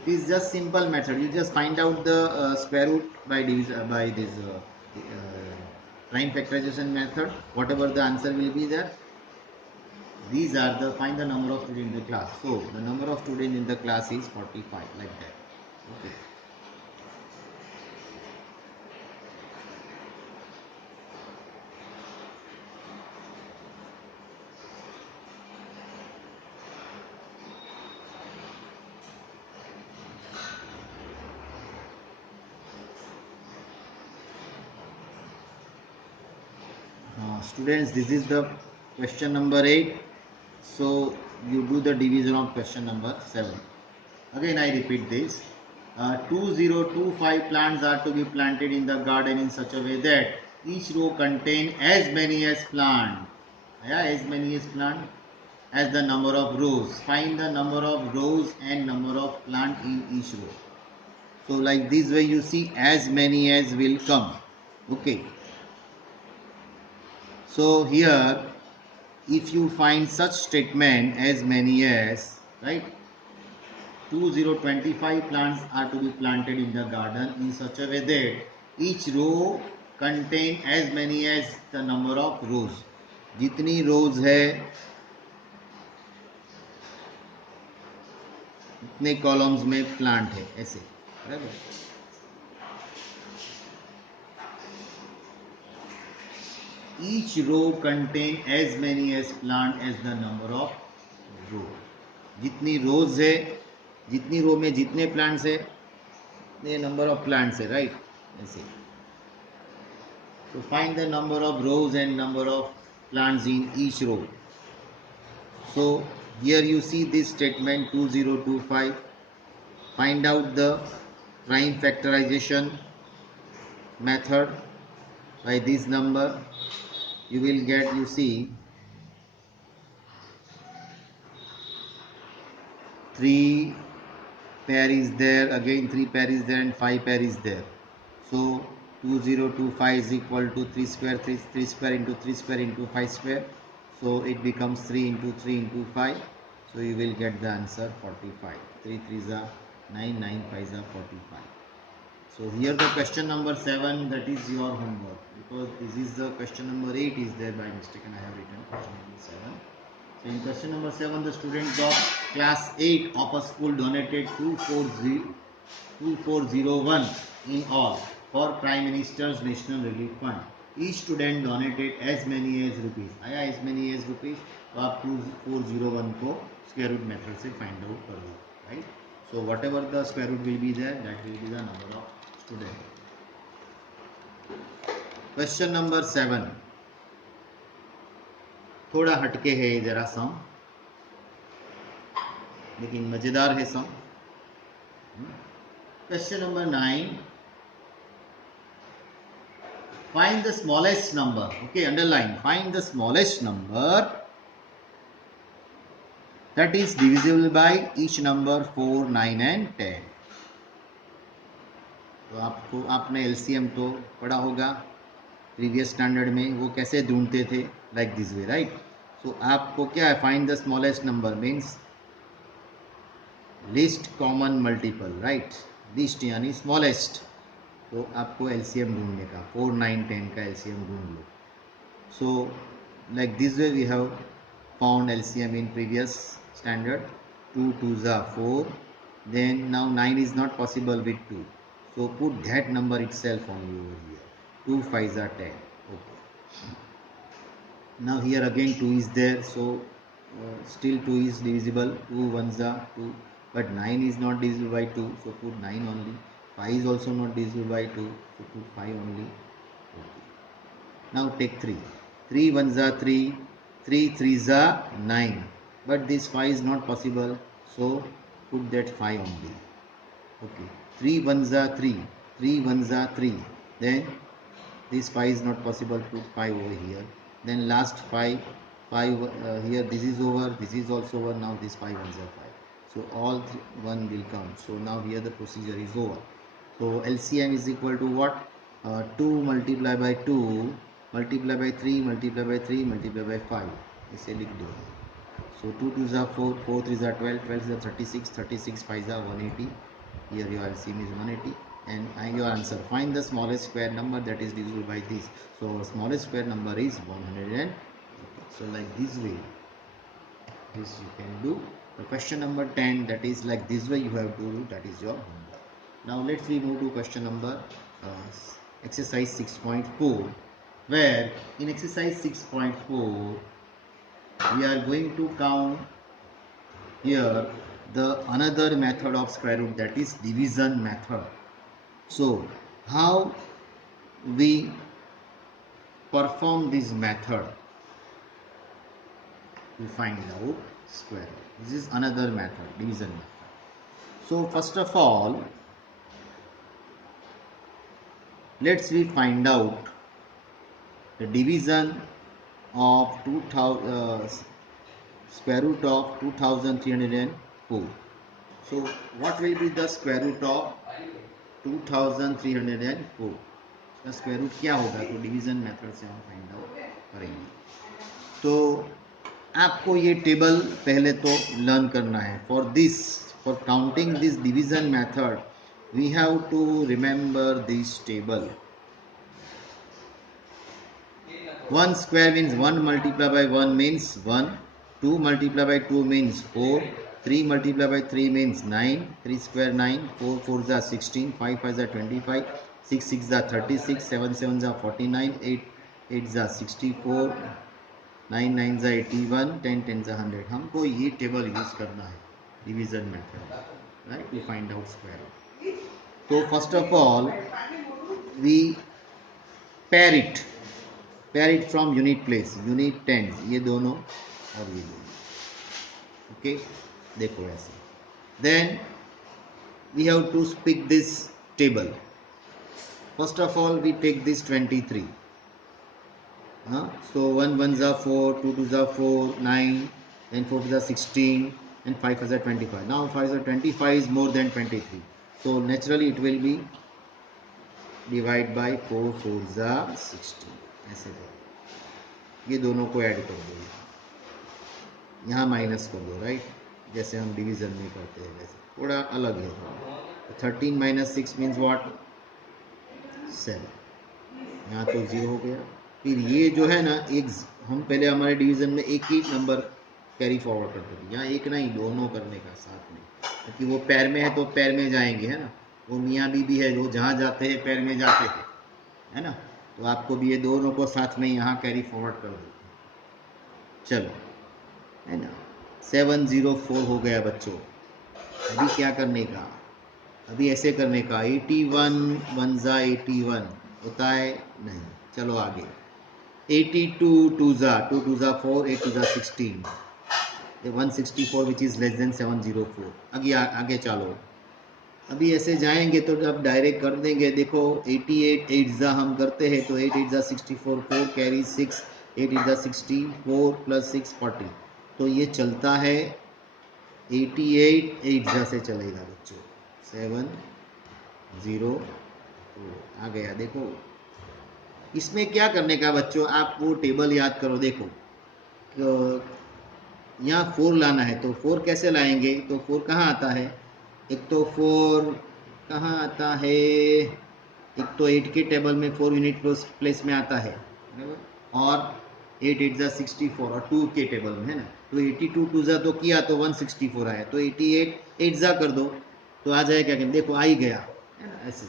It is just simple method. You just find out the square root by division by this prime factorization method. Whatever the answer will be there. These are the find the number of students in the class. So the number of students in the class is 45, like that. Okay. Students, this is the question number 8. So you do the division of question number 7. Again I repeat this. 2025 plants are to be planted in the garden in such a way that each row contain as many as plant. As many as plant as the number of rows. Find the number of rows and number of plant in each row. So like this way you see as many as will come. Okay. So here if you find such statement as many as, right, 2025 plants are to be planted in the garden in such a way that each row contain as many as the number of rows. जितनी rows है इतने columns में plant है, ऐसे, बराबर. Each row contain as many as plant as the number of row. जितनी rows है, जितनी row में जितने plants है, ये number of plants है, right? ऐसे. So find the number of rows and number of plants in each row. So here you see this statement 2025. Find out the prime factorization method by this number. You will get, you see, 3 pair is there, again 3 pair is there, and 5 pair is there. So 2025 is equal to 3 square, 3 square into 3 square into 5 square. So it becomes 3 into 3 into 5. So you will get the answer 45. 3 3s are 9, 9 5s are 45. So here the question number 7, that is your homework, because this is the question number 8 is there by mistake and I have written question number 7. So in question number 7, the students of class 8 of a school donated 2401 in all for Prime Minister's National Relief Fund. Each student donated as many as rupees. आया as many as rupees, तो आप 2401 को square root method से find out कर लो, right? So whatever the square root will be there, that will be the number of students. Question number 7. थोड़ा हटके है ये जरा सम, लेकिन मजेदार है सम. Question number 9. Find the smallest number. Okay, underline. Find the smallest number that is divisible by each number 4, 9 and 10. तो आपने LCM तो पढ़ा होगा प्रीवियस स्टैंडर्ड में, वो कैसे ढूंढते थे, लाइक दिस वे, राइट. तो आपको क्या है, find the smallest number means list common multiple, right, list यानी स्मॉलेस्ट। तो आपको एलसीएम ढूंढने का 4, 9, 10 का एलसीएम ढूंढ लो। So like this way we have found LCM in previous standard. 2 2s are 4, then now 9 is not possible with 2, so put that number itself only over here. 2 5s are 10. Okay, now here again 2 is there, so still 2 is divisible. 2 1s are 2, but 9 is not divisible by 2, so put 9 only. 5 is also not divisible by 2, so put 5 only. Okay. Now take 3. 3 1s are 3, 3 3s are 9, but this 5 is not possible, so put that 5 only. Okay, 3 1s are 3, 3 1s are 3, then this 5 is not possible, put 5 over here. Then last 5 here, this is over, this is also over. Now this 5 1s are 5, so all 1 will come. So now here the procedure is over. So LCM is equal to what? 2 multiplied by 2 multiplied by 3 multiplied by 3 multiplied by 5, इसे लिख दो. So 2 2s are 4, 4 3s are 12, 12 is 36, 36 5s are 180. Here your LCM is 180, and your answer. Find the smallest square number that is divisible by this. So smallest square number is 180. So like this way, this you can do. The question number 10, that is like this way you have to do. That is your homework. Now let's we move to question number exercise 6.4, where in exercise 6.4 we are going to count here the another method of square root, that is division method. So how we perform this method to find out square root? This is another method, division method. So first of all, let's we find out the division of 2000 square root of 2304. So what will be the square root of 2304? इसका square root क्या होगा? तो division method से हम find out करेंगे. तो आपको ये टेबल पहले तो लर्न करना है. For this, for counting this division method, we have to remember this table. 1 square means 1 multiplied by 1 means 1, 2 multiplied by 2 means 4, 3 multiplied by 3 means 9, 3 square 9, 4 4s are 16, 5 5s are 25, 6 6s are 36, 7 7s are 49, 8 8s are 64, 9 9s are 81, 10 10s are 100. हमको ये table use करना है division method, right, to find out square root. तो first of all we pair it from unit place, unit 10, ये दोनों और ये दोनों. ओके, देखो ऐसे. Then we have to pick this table. First of all we take this 23. So 1 1s are 4, 2 2s are 4, 9, then 4 2s are 16, and 5 5s are 25. Now 5 5s are 25 is more than 23. So naturally it will be divide by 4 4s are 16. ऐसे करो, ये दोनों को add कर दो, यहाँ minus कर दो, राइट, जैसे हम डिवीजन में करते हैं वैसे, थोड़ा अलग है. 13 minus 6 means what? 7. यहाँ तो 0 हो गया. फिर ये जो है ना, एक हम पहले हमारे डिवीजन में एक ही नंबर कैरी फॉरवर्ड करते थे, यहाँ एक नहीं दोनों करने का साथ में, क्योंकि वो पैर में है तो पैर में जाएंगे, है ना. वो मियाँ बीबी है, वो जहाँ जाते हैं पैर में जाते थे, है ना. तो आपको भी ये दोनों को साथ में यहाँ कैरी फॉरवर्ड कर दो. चलो, है ना. 704 हो गया बच्चों. अभी क्या करने का? अभी ऐसे करने का, 81 1 81 होता है नहीं. चलो आगे. 82 2 2 2 4, 8 2 16, 164 विच इज लेस देन 704. आगे चलो. अभी ऐसे जाएंगे तो अब डायरेक्ट कर देंगे. देखो 88 8 हम करते हैं तो 8 8 64, 4 कैरी 6, 8 8 64 प्लस 6 40. तो ये चलता है 88 8 से चलेगा बच्चों. 7 0 आ गया. देखो इसमें क्या करने का बच्चों, आप वो टेबल याद करो. देखो यहाँ 4 लाना है, तो 4 कैसे लाएंगे? तो 4 कहाँ आता है? एक तो 4 कहाँ आता है? एक तो 8 के टेबल में 4 यूनिट प्लेस में आता है, और 8 8 जा 64, और 2 के टेबल में है ना, तो 82 2 जा तो किया तो 164 आया, तो 88 8 जा कर दो तो आ जाएगा। क्या देखो आ ही गया, है ना, ऐसे।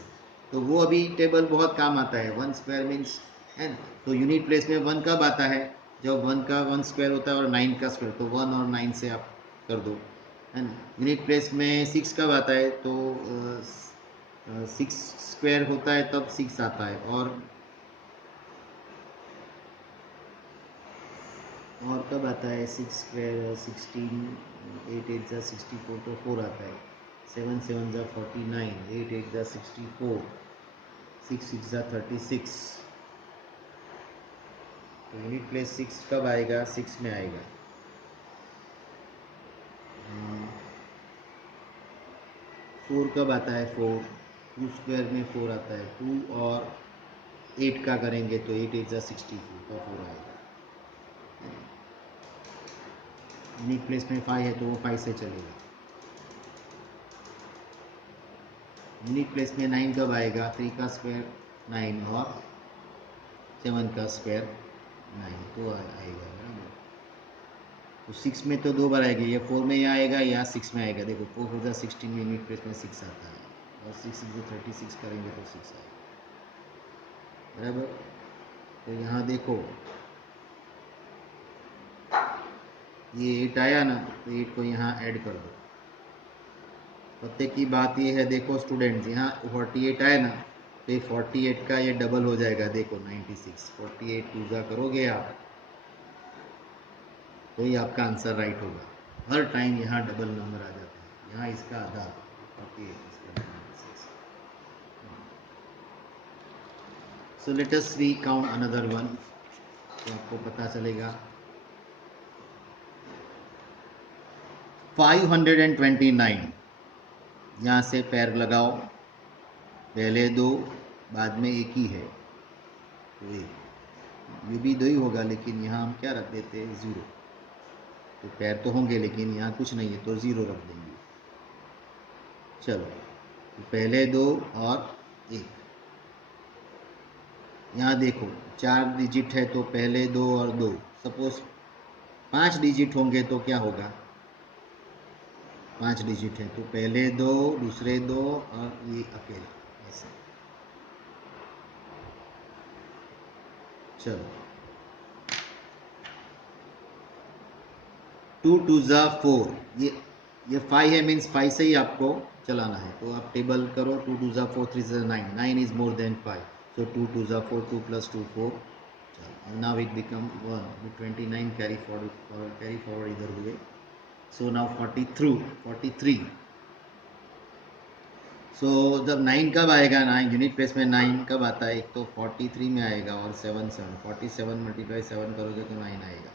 तो वो अभी टेबल बहुत काम आता है। 1 स्क्वायर मीन्स, है ना, तो यूनिट प्लेस में 1 कब आता है? जब 1 का 1 स्क्वायर होता है और 9 का स्क्वायर, तो 1 और 9 से आप कर दो, है ना। यूनिट प्लेस में 6 कब आता है? तो 6 स्क्वायर होता है तब 6 आता है, और कब आता है 6 स्क्वायर? 16, 8 8 जा 64, तो 4 आता है। 7 7 जा 49, 8 8 जा 64, 6 6 जा 36। तो यूनिट प्लेस 6 कब आएगा? 6 में आएगा। 4 कब आता है? 4 2 स्क्वायर में 4 आता है। 2 और 8 का करेंगे तो 8 8 जा 64 का 4 आएगा। यूनिट प्लेस में 5 है तो वो 5 से चलेगा। यूनिट प्लेस में 9 कब आएगा? 3 का स्क्वायर 9 और 7 का स्क्वायर 9, तो आएगा बराबर। तो 6 में तो 2 बार आएगा, ये 4 में यहाँ आएगा या 6 में आएगा। देखो 4 4 जा 16 यूनिट प्लेस में 6 आता है, और 6 6 जो 36 करेंगे तो 6 आएगा बराबर। तो यहाँ देखो ये 8 आया ना, तो 8 को यहाँ ऐड कर दो। पते की बात ये है, देखो स्टूडेंट्स, यहाँ 48 आए ना, तो ये 48 का ये डबल हो जाएगा। देखो 96, 48 टू करोगे आप तो ही आपका आंसर राइट होगा। हर टाइम यहाँ डबल नंबर आ जाता है, यहाँ इसका आधा 48, इसका 96। सो लेट अस री काउंट अनदर वन, तो आपको पता चलेगा। 529, यहाँ से पैर लगाओ, पहले 2 बाद में एक ही है, तो ये भी 2 ही होगा, लेकिन यहाँ हम क्या रख देते हैं? 0। तो पैर तो होंगे लेकिन यहाँ कुछ नहीं है, तो 0 रख देंगे। चलो, तो पहले 2 और 1। यहाँ देखो 4 डिजिट है, तो पहले 2 और 2। सपोज 5 डिजिट होंगे तो क्या होगा? 5 डिजिट है तो पहले 2, दूसरे 2 और ये अकेला, ऐसे। चलो 2 2 जा 4, ये 5 है, मीन्स 5 से ही आपको चलाना है। तो आप टेबल करो, 2 2 जा 4, 3 जा 9, 9 इज मोर देन 5, so 2 2 जा 4, 2 plus 2 4। now it become 1 with 29 carry forward इधर हुए। so now 43। so जब 9 कब आएगा ना, यूनिट प्लेस में 9 कब आता है? एक तो 43 में आएगा, और 7 7 47 मल्टीप्लाई 7 करोगे तो 9 आएगा।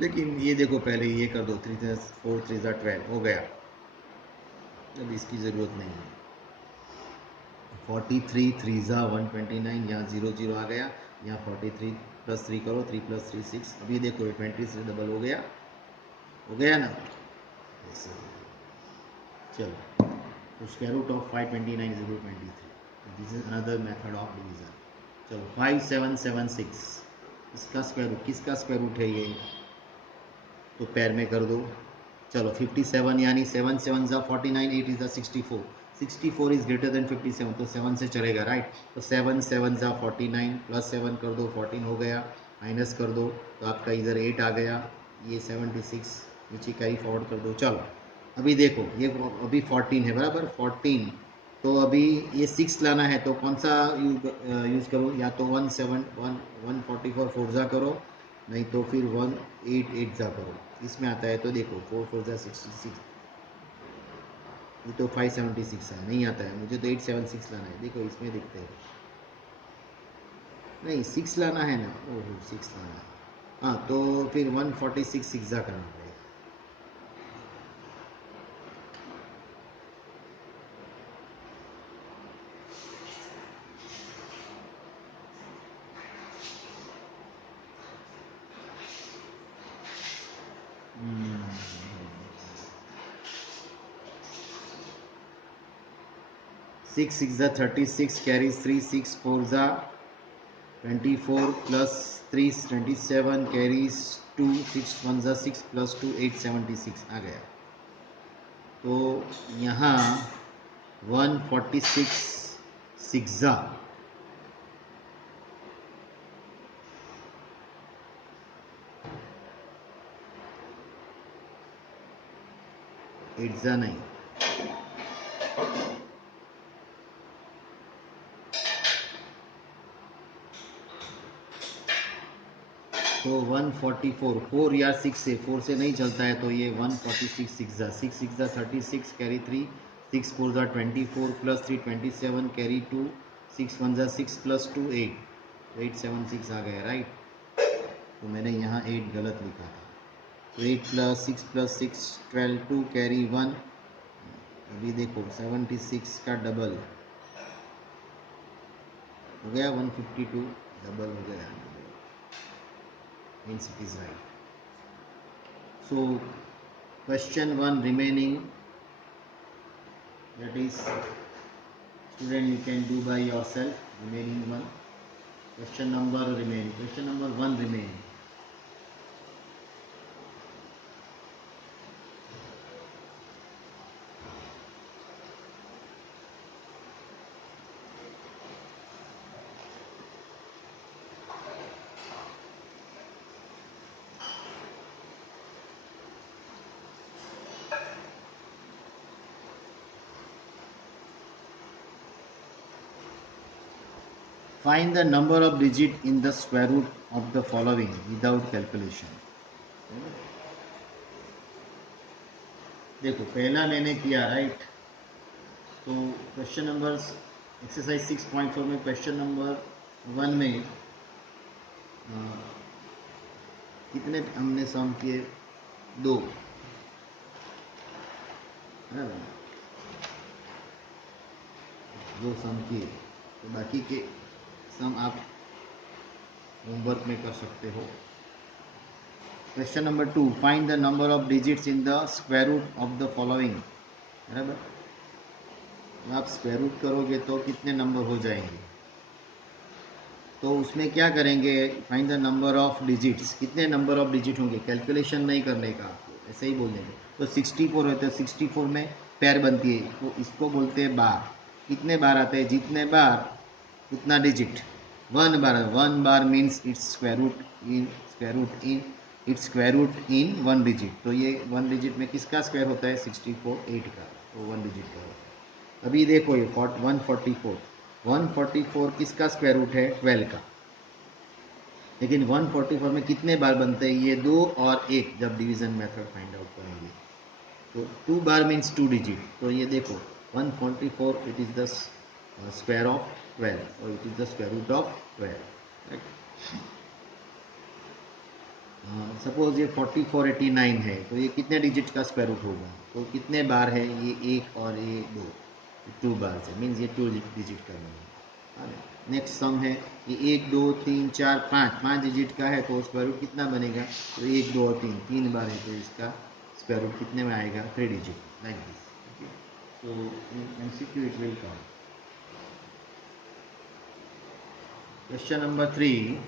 लेकिन ये देखो पहले ये कर दो, 3 4 3 12 हो गया, अब इसकी ज़रूरत नहीं है। 43 3 जा 129, यहाँ 0 0 आ गया, यहाँ 43 प्लस 3 करो, 3 प्लस 3 6। अभी देखो 20 से डबल हो गया ना, ऐसे। चलो, तो square root of 529 is 23। This is another method of division. चलो 5776, इसका स्क्वायर रूट, किसका स्क्वायर रूट है ये? तो पैर में कर दो। चलो 57, यानी 7 7 जा 49, 8 इज 64, 64 इज ग्रेटर देन 57, तो 7 से चलेगा, राइट। तो 7 7 जा 49, प्लस 7 कर दो, 14 हो गया, माइनस कर दो तो आपका इधर 8 आ गया, ये 76 नीचे कैरी फॉरवर्ड कर दो। चलो अभी देखो ये अभी 14 है बराबर, 14। तो अभी ये 6 लाना है, तो कौन सा यूज़ करो? या तो 144 फोर्जा करो, नहीं तो फिर 188 जा करो, इसमें आता है। तो देखो 4 4 जा 66, ये तो 576 है, नहीं आता है, मुझे तो 876 लाना है। देखो इसमें दिखते हैं, नहीं 6 लाना है ना, ओहो 6 लाना है। हाँ तो फिर 146 6 जा करना पड़ेगा। 6 6 जा 36 carries 3, 6 4 जा 24 plus 3 27 carries 2, 6 1 जा 6 plus 2 8 76 आ गया। तो यहाँ 146 6 जा 8 जा नहीं, तो 144 4 या 6 से 4 से नहीं चलता है, तो ये 146 6 जा 6 6 जा 36 कैरी 3, 6 4 जा 24 प्लस 3 27 कैरी 2, 6 1 जा 6 प्लस 2 8 876 आ गया राइट। तो मैंने यहाँ 8 गलत लिखा था, तो 8 प्लस 6 प्लस 6 12 2 कैरी 1। अभी देखो 76 का डबल हो गया 152, डबल हो गया, means it is right. So question 1 remaining, that is student you can do by yourself, remaining one question number remaining, question number 1 remaining. Find the number of digit in the square root of the following without calculation. देखो पहला मैंने किया right, तो question number exercise 6.4 में question number 1 में कितने हमने सम किए, 2 दो सम किए, तो बाकी के सम आप होमवर्क में कर सकते हो। Question number 2, find the number of digits in the square root of the following. बराबर, आप स्क्वायर रूट करोगे तो कितने नंबर हो जाएंगे, तो उसमें क्या करेंगे, find the number of digits, कितने नंबर ऑफ डिजिट होंगे, कैलकुलेशन नहीं करने का, आपको ऐसे ही बोल देंगे। तो 64 होते हैं, 64 में पैर बनती है, तो इसको बोलते हैं बार। कितने बार आते हैं, जितने बार उतना डिजिट, 1 बार, 1 बार means its square root in its square root in 1 digit. तो ये 1 डिजिट में किसका स्क्वायर होता है, 64 8 का, तो 1 डिजिट का होता है। अभी देखो ये 144 किसका स्क्वायर रूट है, 12 का। लेकिन 144 में कितने बार बनते हैं, ये 2 और 1, जब डिवीजन मेथड फाइंड आउट करेंगे। तो 2 बार मीन्स 2 डिजिट, तो ये देखो 144 it is the square of 12 और it is the square root of 12 right. Suppose ये 4489 है, तो ये कितने डिजिट का स्क्वायर रूट होगा, तो कितने बार है, ये 1 और ये 2 बार से, मीन्स ये 2 डिजिट का बनेगा। नेक्स्ट सम है, ये 1 2 3 4 5 डिजिट का है, तो स्क्वायर रूट कितना बनेगा, तो 1 2 और 3 बार है, तो इसका स्क्वायर रूट कितने में आएगा, 3 डिजिट, लाइक दिस। तो MCQ it will come. Question number 3,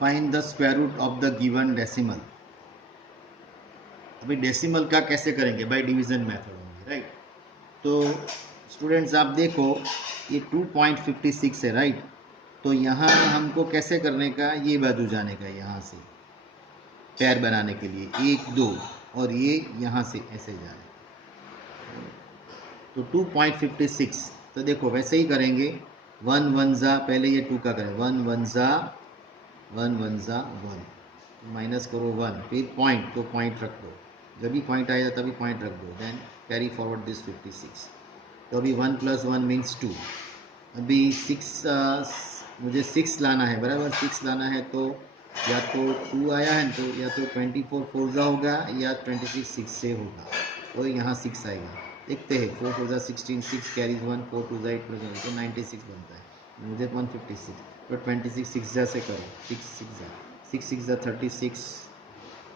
find the square root of the given decimal. अभी डेसिमल का कैसे करेंगे, बाय डिवीजन मेथड होंगे राइट। तो स्टूडेंट्स आप देखो ये 2.56 है राइट, तो यहाँ हमको कैसे करने का, ये बाजू जाने का, यहाँ से पैर बनाने के लिए 1 2 और ये यहाँ से ऐसे जाने, तो 2.56। तो देखो वैसे ही करेंगे, 1 1 जा, पहले ये 2 का करें, 1 1 जा 1, माइनस करो 1, फिर पॉइंट, तो पॉइंट रख दो, जब भी पॉइंट आएगा तभी पॉइंट रख दो, देन कैरी फॉरवर्ड दिस 56। तो अभी 1 + 1 मीन्स 2, अभी 6 मुझे 6 लाना है, बराबर 6 लाना है, तो या तो 2 आया है, तो या तो 24 4 जा होगा या 26 6 से होगा, तो यहाँ 6 आएगा। देखते हैं, 4 4 जा 16, 6 कैरीज 1, 4 2 जा 8 + 1 तो 96 बनता है, मुझे 156, तो 26 6 जा से करो, 6 6 जा 36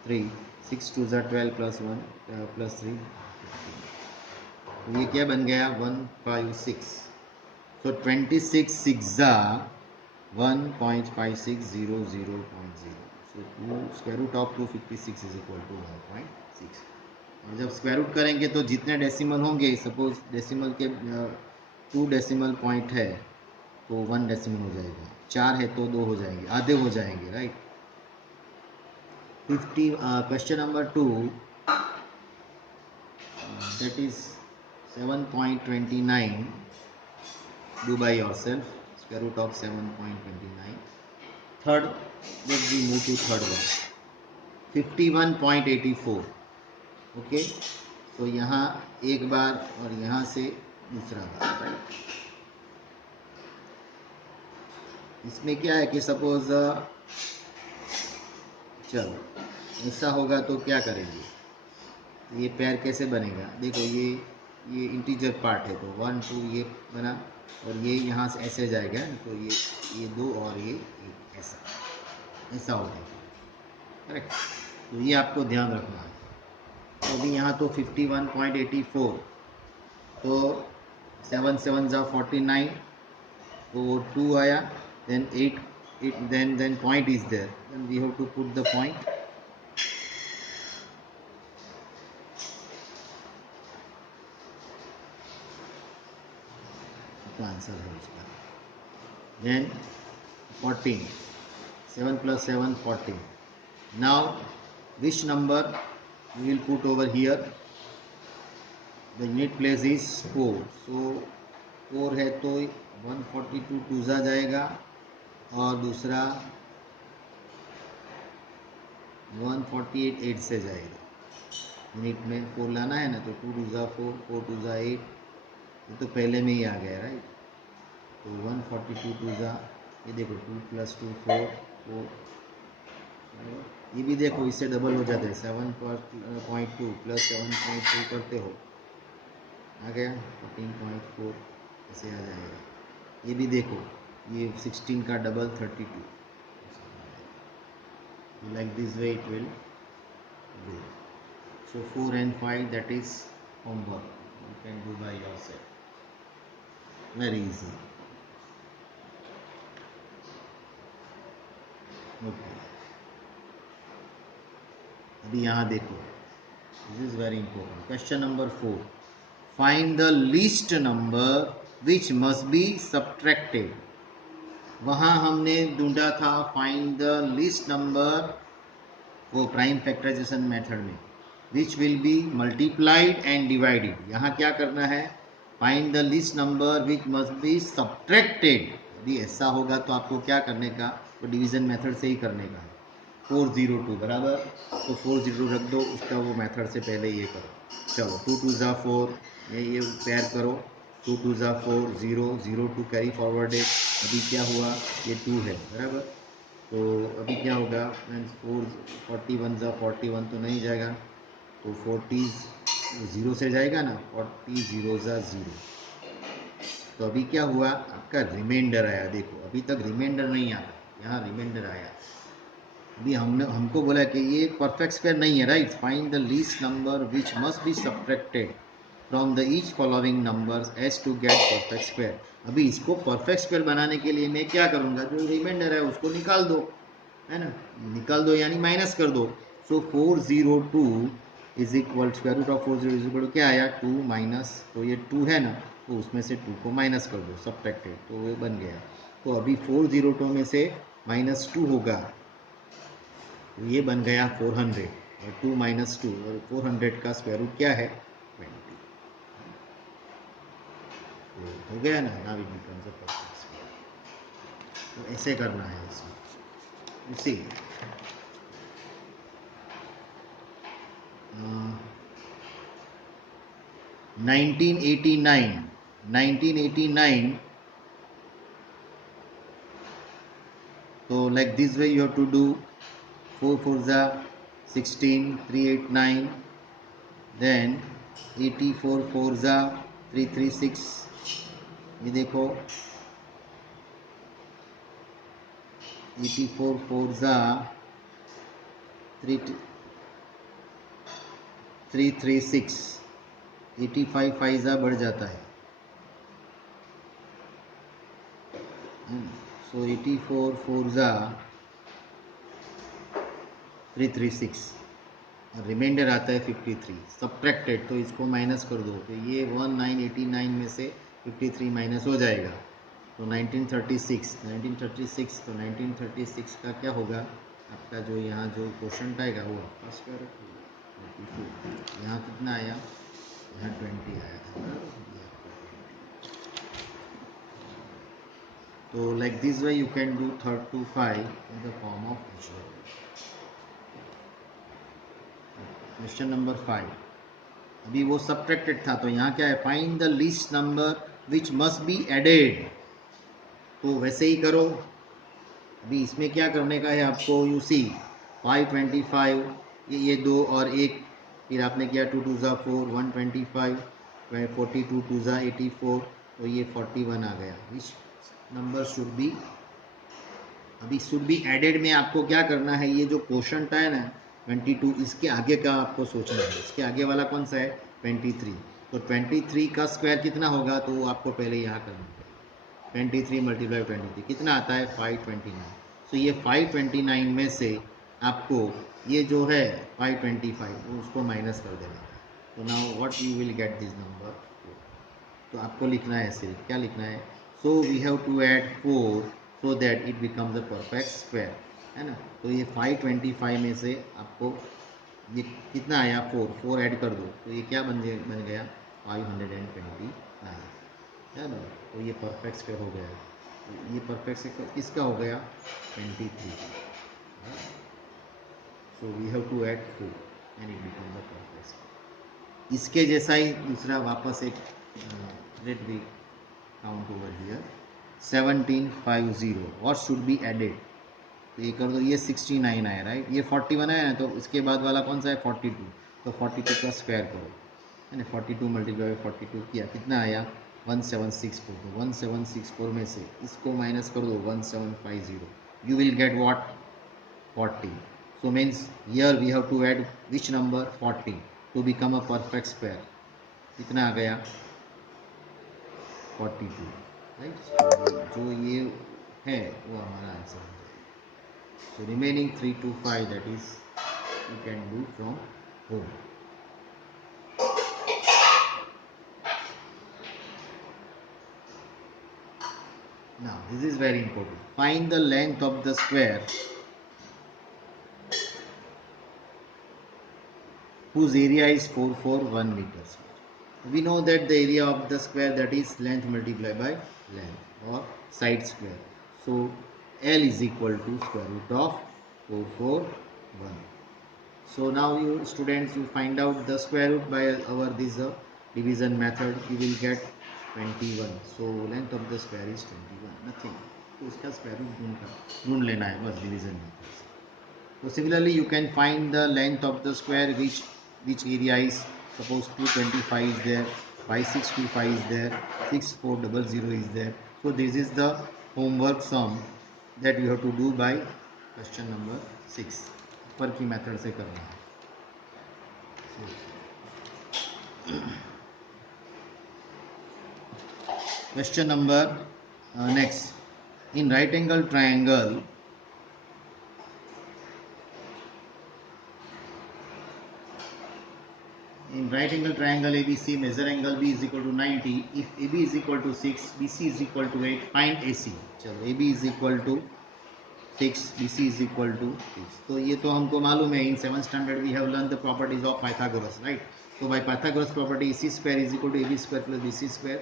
36 3, 6 2 ज़ा 12 प्लस 1 प्लस 3, तो ये क्या बन गया 156. सो 26 6 ज़ा 1.5600.0. So square root of 256 is equal to 1.6. और जब स्क्वायर रूट करेंगे तो जितने डेसिमल होंगे, सपोज डेसिमल के 2 डेसिमल पॉइंट है तो 1 डेसिमल हो जाएगा, 4 है तो 2 हो जाएंगे, आधे हो जाएंगे, right. 50 question number 2, that is 7.29. do by yourself, square root of 7.29. Third, let we move to third one, 51.84. Okay, तो यहाँ एक बार और यहाँ से दूसरा बार, राइट. इसमें क्या है कि सपोज चलो ऐसा होगा तो क्या करेंगे, ये पैर कैसे बनेगा, देखो ये इंटीजर पार्ट है तो 1 2 ये बना, और ये यहाँ से ऐसे जाएगा तो ये 2 और ये ऐसा हो जाएगा, करेक्ट. तो ये आपको ध्यान रखना है. तो अभी यहाँ तो 51.84, तो 7 7 ज़ा 49, तो 2 आया, then 8 then point is there, then we have to put the point. तो आंसर है उसका. then 14, 7 plus 7 14. now which number we will put over here, the unit place is 4, so 4 है तो 142 2 ज़ा जाएगा, और दूसरा 148 8 से जाएगा. यूनिट में 4 लाना है ना, तो 2 2 ज़ा 4 4 2 ज़ा 8, ये तो पहले में ही आ गया, राइट. तो 142 2 ज़ा, ये देखो 2 प्लस 2 4 4, ये भी देखो इससे डबल हो जाता है, 7.2 प्लस 7.2 करते हो, आ गया 14.4, ऐसे आ जाएगा. ये भी देखो, ये 16 का double 32, like this way it will do. So 4 and 5, that is homework, you can do by yourself, very easy. Okay, अभी यहाँ देखो, this is very important. Question number 4, find the least number which must be subtracted. वहाँ हमने ढूंढा था find the least number, वो prime factorisation method में, which will be multiplied and divided. यहाँ क्या करना है, find the least number which must be subtracted. अभी ऐसा होगा तो आपको क्या करने का, तो डिवीजन मेथड से ही करने का है. 402 बराबर, तो 40 रख दो, उसका वो मेथड से पहले ये करो. चलो 2 2 ज़ा 4, ये पेयर करो, 2 2 ज़ा 4 0 0 2 कैरी फॉरवर्ड है. अभी क्या हुआ, ये 2 है बराबर, तो अभी क्या होगा फ्रेंड्स, 41 ज़ा 41 तो नहीं जाएगा, तो 40 0 से जाएगा ना, 40 0 ज़ा 0. तो अभी क्या हुआ, आपका रिमाइंडर आया. देखो अभी तक रिमाइंडर नहीं आता, यहाँ रिमाइंडर आया. अभी हमको बोला कि ये परफेक्ट स्क्वायर नहीं है, right. Find the least number which must be subtracted from the each following numbers as to get perfect square. अभी इसको परफेक्ट स्क्वायर बनाने के लिए मैं क्या करूँगा, जो रिमाइंडर है उसको निकाल दो, है ना, निकाल दो यानी माइनस कर दो. So 402 is equal, square root of 402 is equal क्या आया, 2 माइनस, तो ये 2 है ना, तो उसमें से 2 को माइनस कर दो, सब्ट्रैक्टेड, तो ये बन गया. तो अभी 402 में से -2 होगा, तो ये बन गया 400, और 2 माइनस 2, और 400 का स्क्वायर रूट क्या है, 20. तो हो गया ना, now it becomes a perfect square. तो ऐसे करना है इसमें. उसी 1989, so like this way you have to do. 4 4 ज़ा 16, 389, then 84 4 ज़ा 336, ये देखो 84 4 ज़ा 3 336, 85 फाइजा बढ़ जाता है, सो 84 फोरजा 336 और रिमाइंडर आता है 53 सब्ट्रैक्टेड, तो इसको माइनस कर दो तो ये 1989 में से 53 माइनस हो जाएगा, तो 1936 तो 1936 का क्या होगा आपका, जो यहाँ जो क्वेश्चन आएगा वो आपका स्क्वायर रूट होगा। यहाँ कितना आया, यहाँ 20 आया था, तो like this way you can do 3 to 5 in the form of question number 5। अभी वो सब्ट्रैक्टेड था, तो यहाँ क्या है, find the least number which must be added, तो वैसे ही करो। अभी इसमें क्या करने का है आपको, यू सी 525 ये दो और एक, फिर आपने किया 2 2 ज़ा 4, 125, 42 2 ज़ा 84, तो ये 41 आ गया। विच नंबर शुड बी, अभी शुड बी एडेड में आपको क्या करना है, ये जो क्वेश्चन है ना 22, इसके आगे का आपको सोचना है, इसके आगे वाला कौन सा है 23, तो 23 का स्क्वायर कितना होगा, तो वो आपको पहले यहाँ करना है। 23 मल्टीप्लाई 23 कितना आता है 529, तो ये 529 में से आपको ये जो है 525 उसको माइनस कर देना है, तो now what you will get this number, तो आपको लिखना है सिर्फ क्या लिखना है, so we have to add 4 so that it becomes the perfect square, है ना। तो ये 525 में से आपको ये कितना आया 4 ऐड कर दो, तो ये क्या बन गया 529, है ना। तो ये परफेक्ट स्क्वायर हो गया, तो ये परफेक्ट स्क्वायर किसका हो गया 23, so we have to add 4 and it become the perfect square. इसके जैसा ही दूसरा वापस एक let be count over here 1750, what should be added, तो ये कर दो, ये 69 आया राइट, ये 41 आया ना, तो इसके बाद वाला कौन सा है 42, तो 42 का स्क्वायर करो, है ना। 42 मल्टीप्लाई 42 किया कितना आया 1764, तो 1764 में से इसको माइनस कर दो 1750, you will get what 40, so means here we have to add which number 40 to become a perfect square, कितना आ गया 42, राइट। जो ये है वो हमारा आंसर है, so remaining 3 to 5 that is you can do from home। Now this is very important, find the length of the square whose area is 441 meters. We know that the area of the square, that is length multiplied by length or side square. So L is equal to square root of 441. So now you students, you find out the square root by our this division method, you will get 21. So length of the square is 21, nothing, तो इसका square root ढूंढ लेना है बस division method से। So similarly you can find the length of the square which area is, suppose 225 is there, 5625 is there, 6400 is there. So this is the homework sum that you have to do by question number 6, ऊपर की method से करना है। Question number next, in right angle triangle ABC, measure angle B is equal to 90, if AB is equal to 6, BC is equal to 8, find AC। चलो AB is equal to 6, BC is equal to 6, तो ये तो हमको मालूम है, इन 7th standard we have learned the properties of Pythagoras, right। तो by Pythagoras property AC square is equal to AB square plus BC square,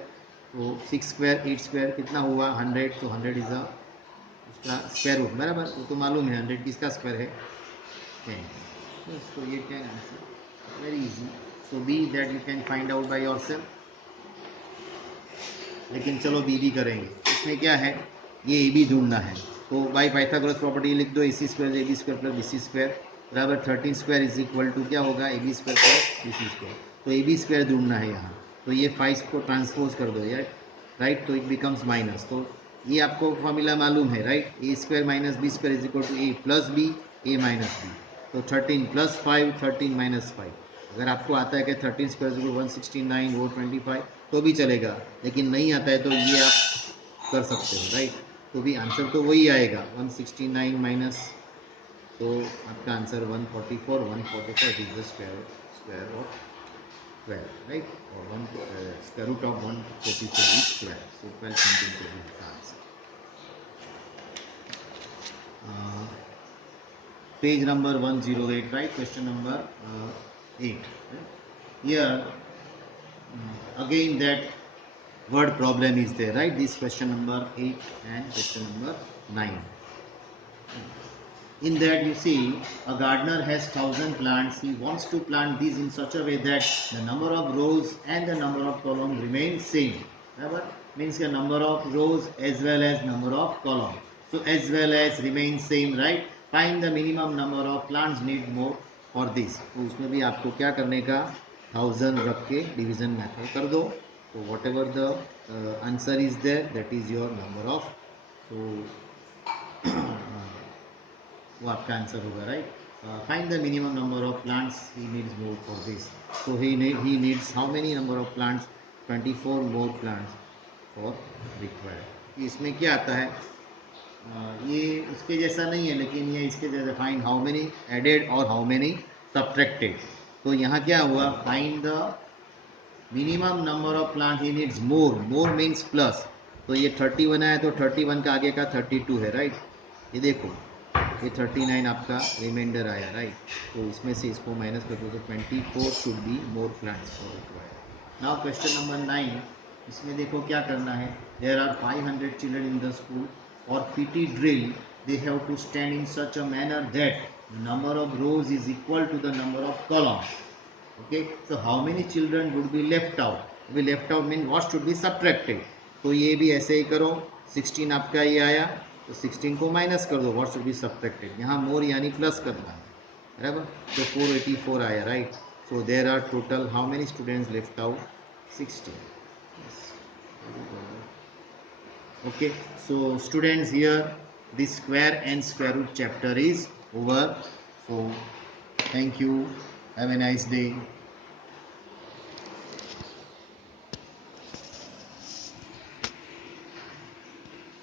तो 6 square 8 square कितना हुआ 100, तो 100 इज उसका स्क्वायर रूट, बराबर, तो मालूम है 100 किसका स्क्वायर है 10, तो ये 10 answer, very easy. So be that you can find out by yourself, लेकिन चलो बी भी करेंगे। इसमें क्या है, ये ए बी ढूंढना है, तो बाय पाइथागोरस प्रॉपर्टी लिख दो, A C square A B square plus B C square बराबर 13 स्क्वायर इज इक्वल टू क्या होगा A B square plus B C square, तो ए बी स्क्वायर ढूंढना है यहाँ, तो ये 5 को ट्रांसपोज कर दो यार, राइट, तो इट बिकम्स माइनस, तो ये आपको फॉर्मूला मालूम है right, A square minus B square is equal to A plus B A minus B, तो 13 प्लस 5 13 माइनस 5, अगर आपको आता है कि 13 स्क्वायर इक्वल 169 वो 25 तो भी चलेगा, लेकिन नहीं आता है तो ये आप कर सकते हो, राइट। तो भी आंसर तो वही आएगा 169 माइनस, तो आपका answer 144, 144 is the square of 12, right, और one square root of 144 is 12, so 12 something to be the answer. Page number 108, right, question number 8, right? Here again that word problem is there, right, this question number 8 and question number 9. In that you see a gardener has 1000 plants. He wants to plant these in such a way that the number of rows and the number of columns remain same. Remember? Means the number of rows as well as number of columns. So as well as remain same, right? Find the minimum number of plants need more for this. तो उसमें भी आपको क्या करने का 1000 रख के division method कर दो. So whatever the answer is there, that is your number of. So वो आपका आंसर होगा, right. Find the minimum number of plants he needs more for this. So he needs how many number of plants, 24 more plants for required. इसमें क्या आता है, ये इसके जैसा नहीं है, लेकिन ये इसके जैसा फाइंड हाउ मेनी एडेड और हाउ मेनी सब्ट्रैक्टेड. तो यहाँ क्या हुआ, find the minimum number of plant he needs more. More means plus. तो ये 31 है तो 31 का आगे का 32 है, राइट. ये देखो ये 39 आपका रिमाइंडर आया, राइट. तो इसमें से इसको माइनस कर दो तो 24 should be more plants for required. Now question number 9. इसमें देखो क्या करना है. There are 500 children in the school. और PT drill they have to stand in such a manner that the number of rows is equal to the number of columns. Okay, so how many children would be left out? Be left out mean what should be subtracted. तो ये भी ऐसे ही करो. 16 आपका ये आया तो 16 को माइनस कर दो, व्हाट शुड बी सब्ट्रैक्टेड. यहाँ मोर यानी प्लस करना है, बराबर. तो 484 आया, right. So there are total how many students left out, 16. Okay, so students, here this square and square root chapter is over. So thank you, have a nice day.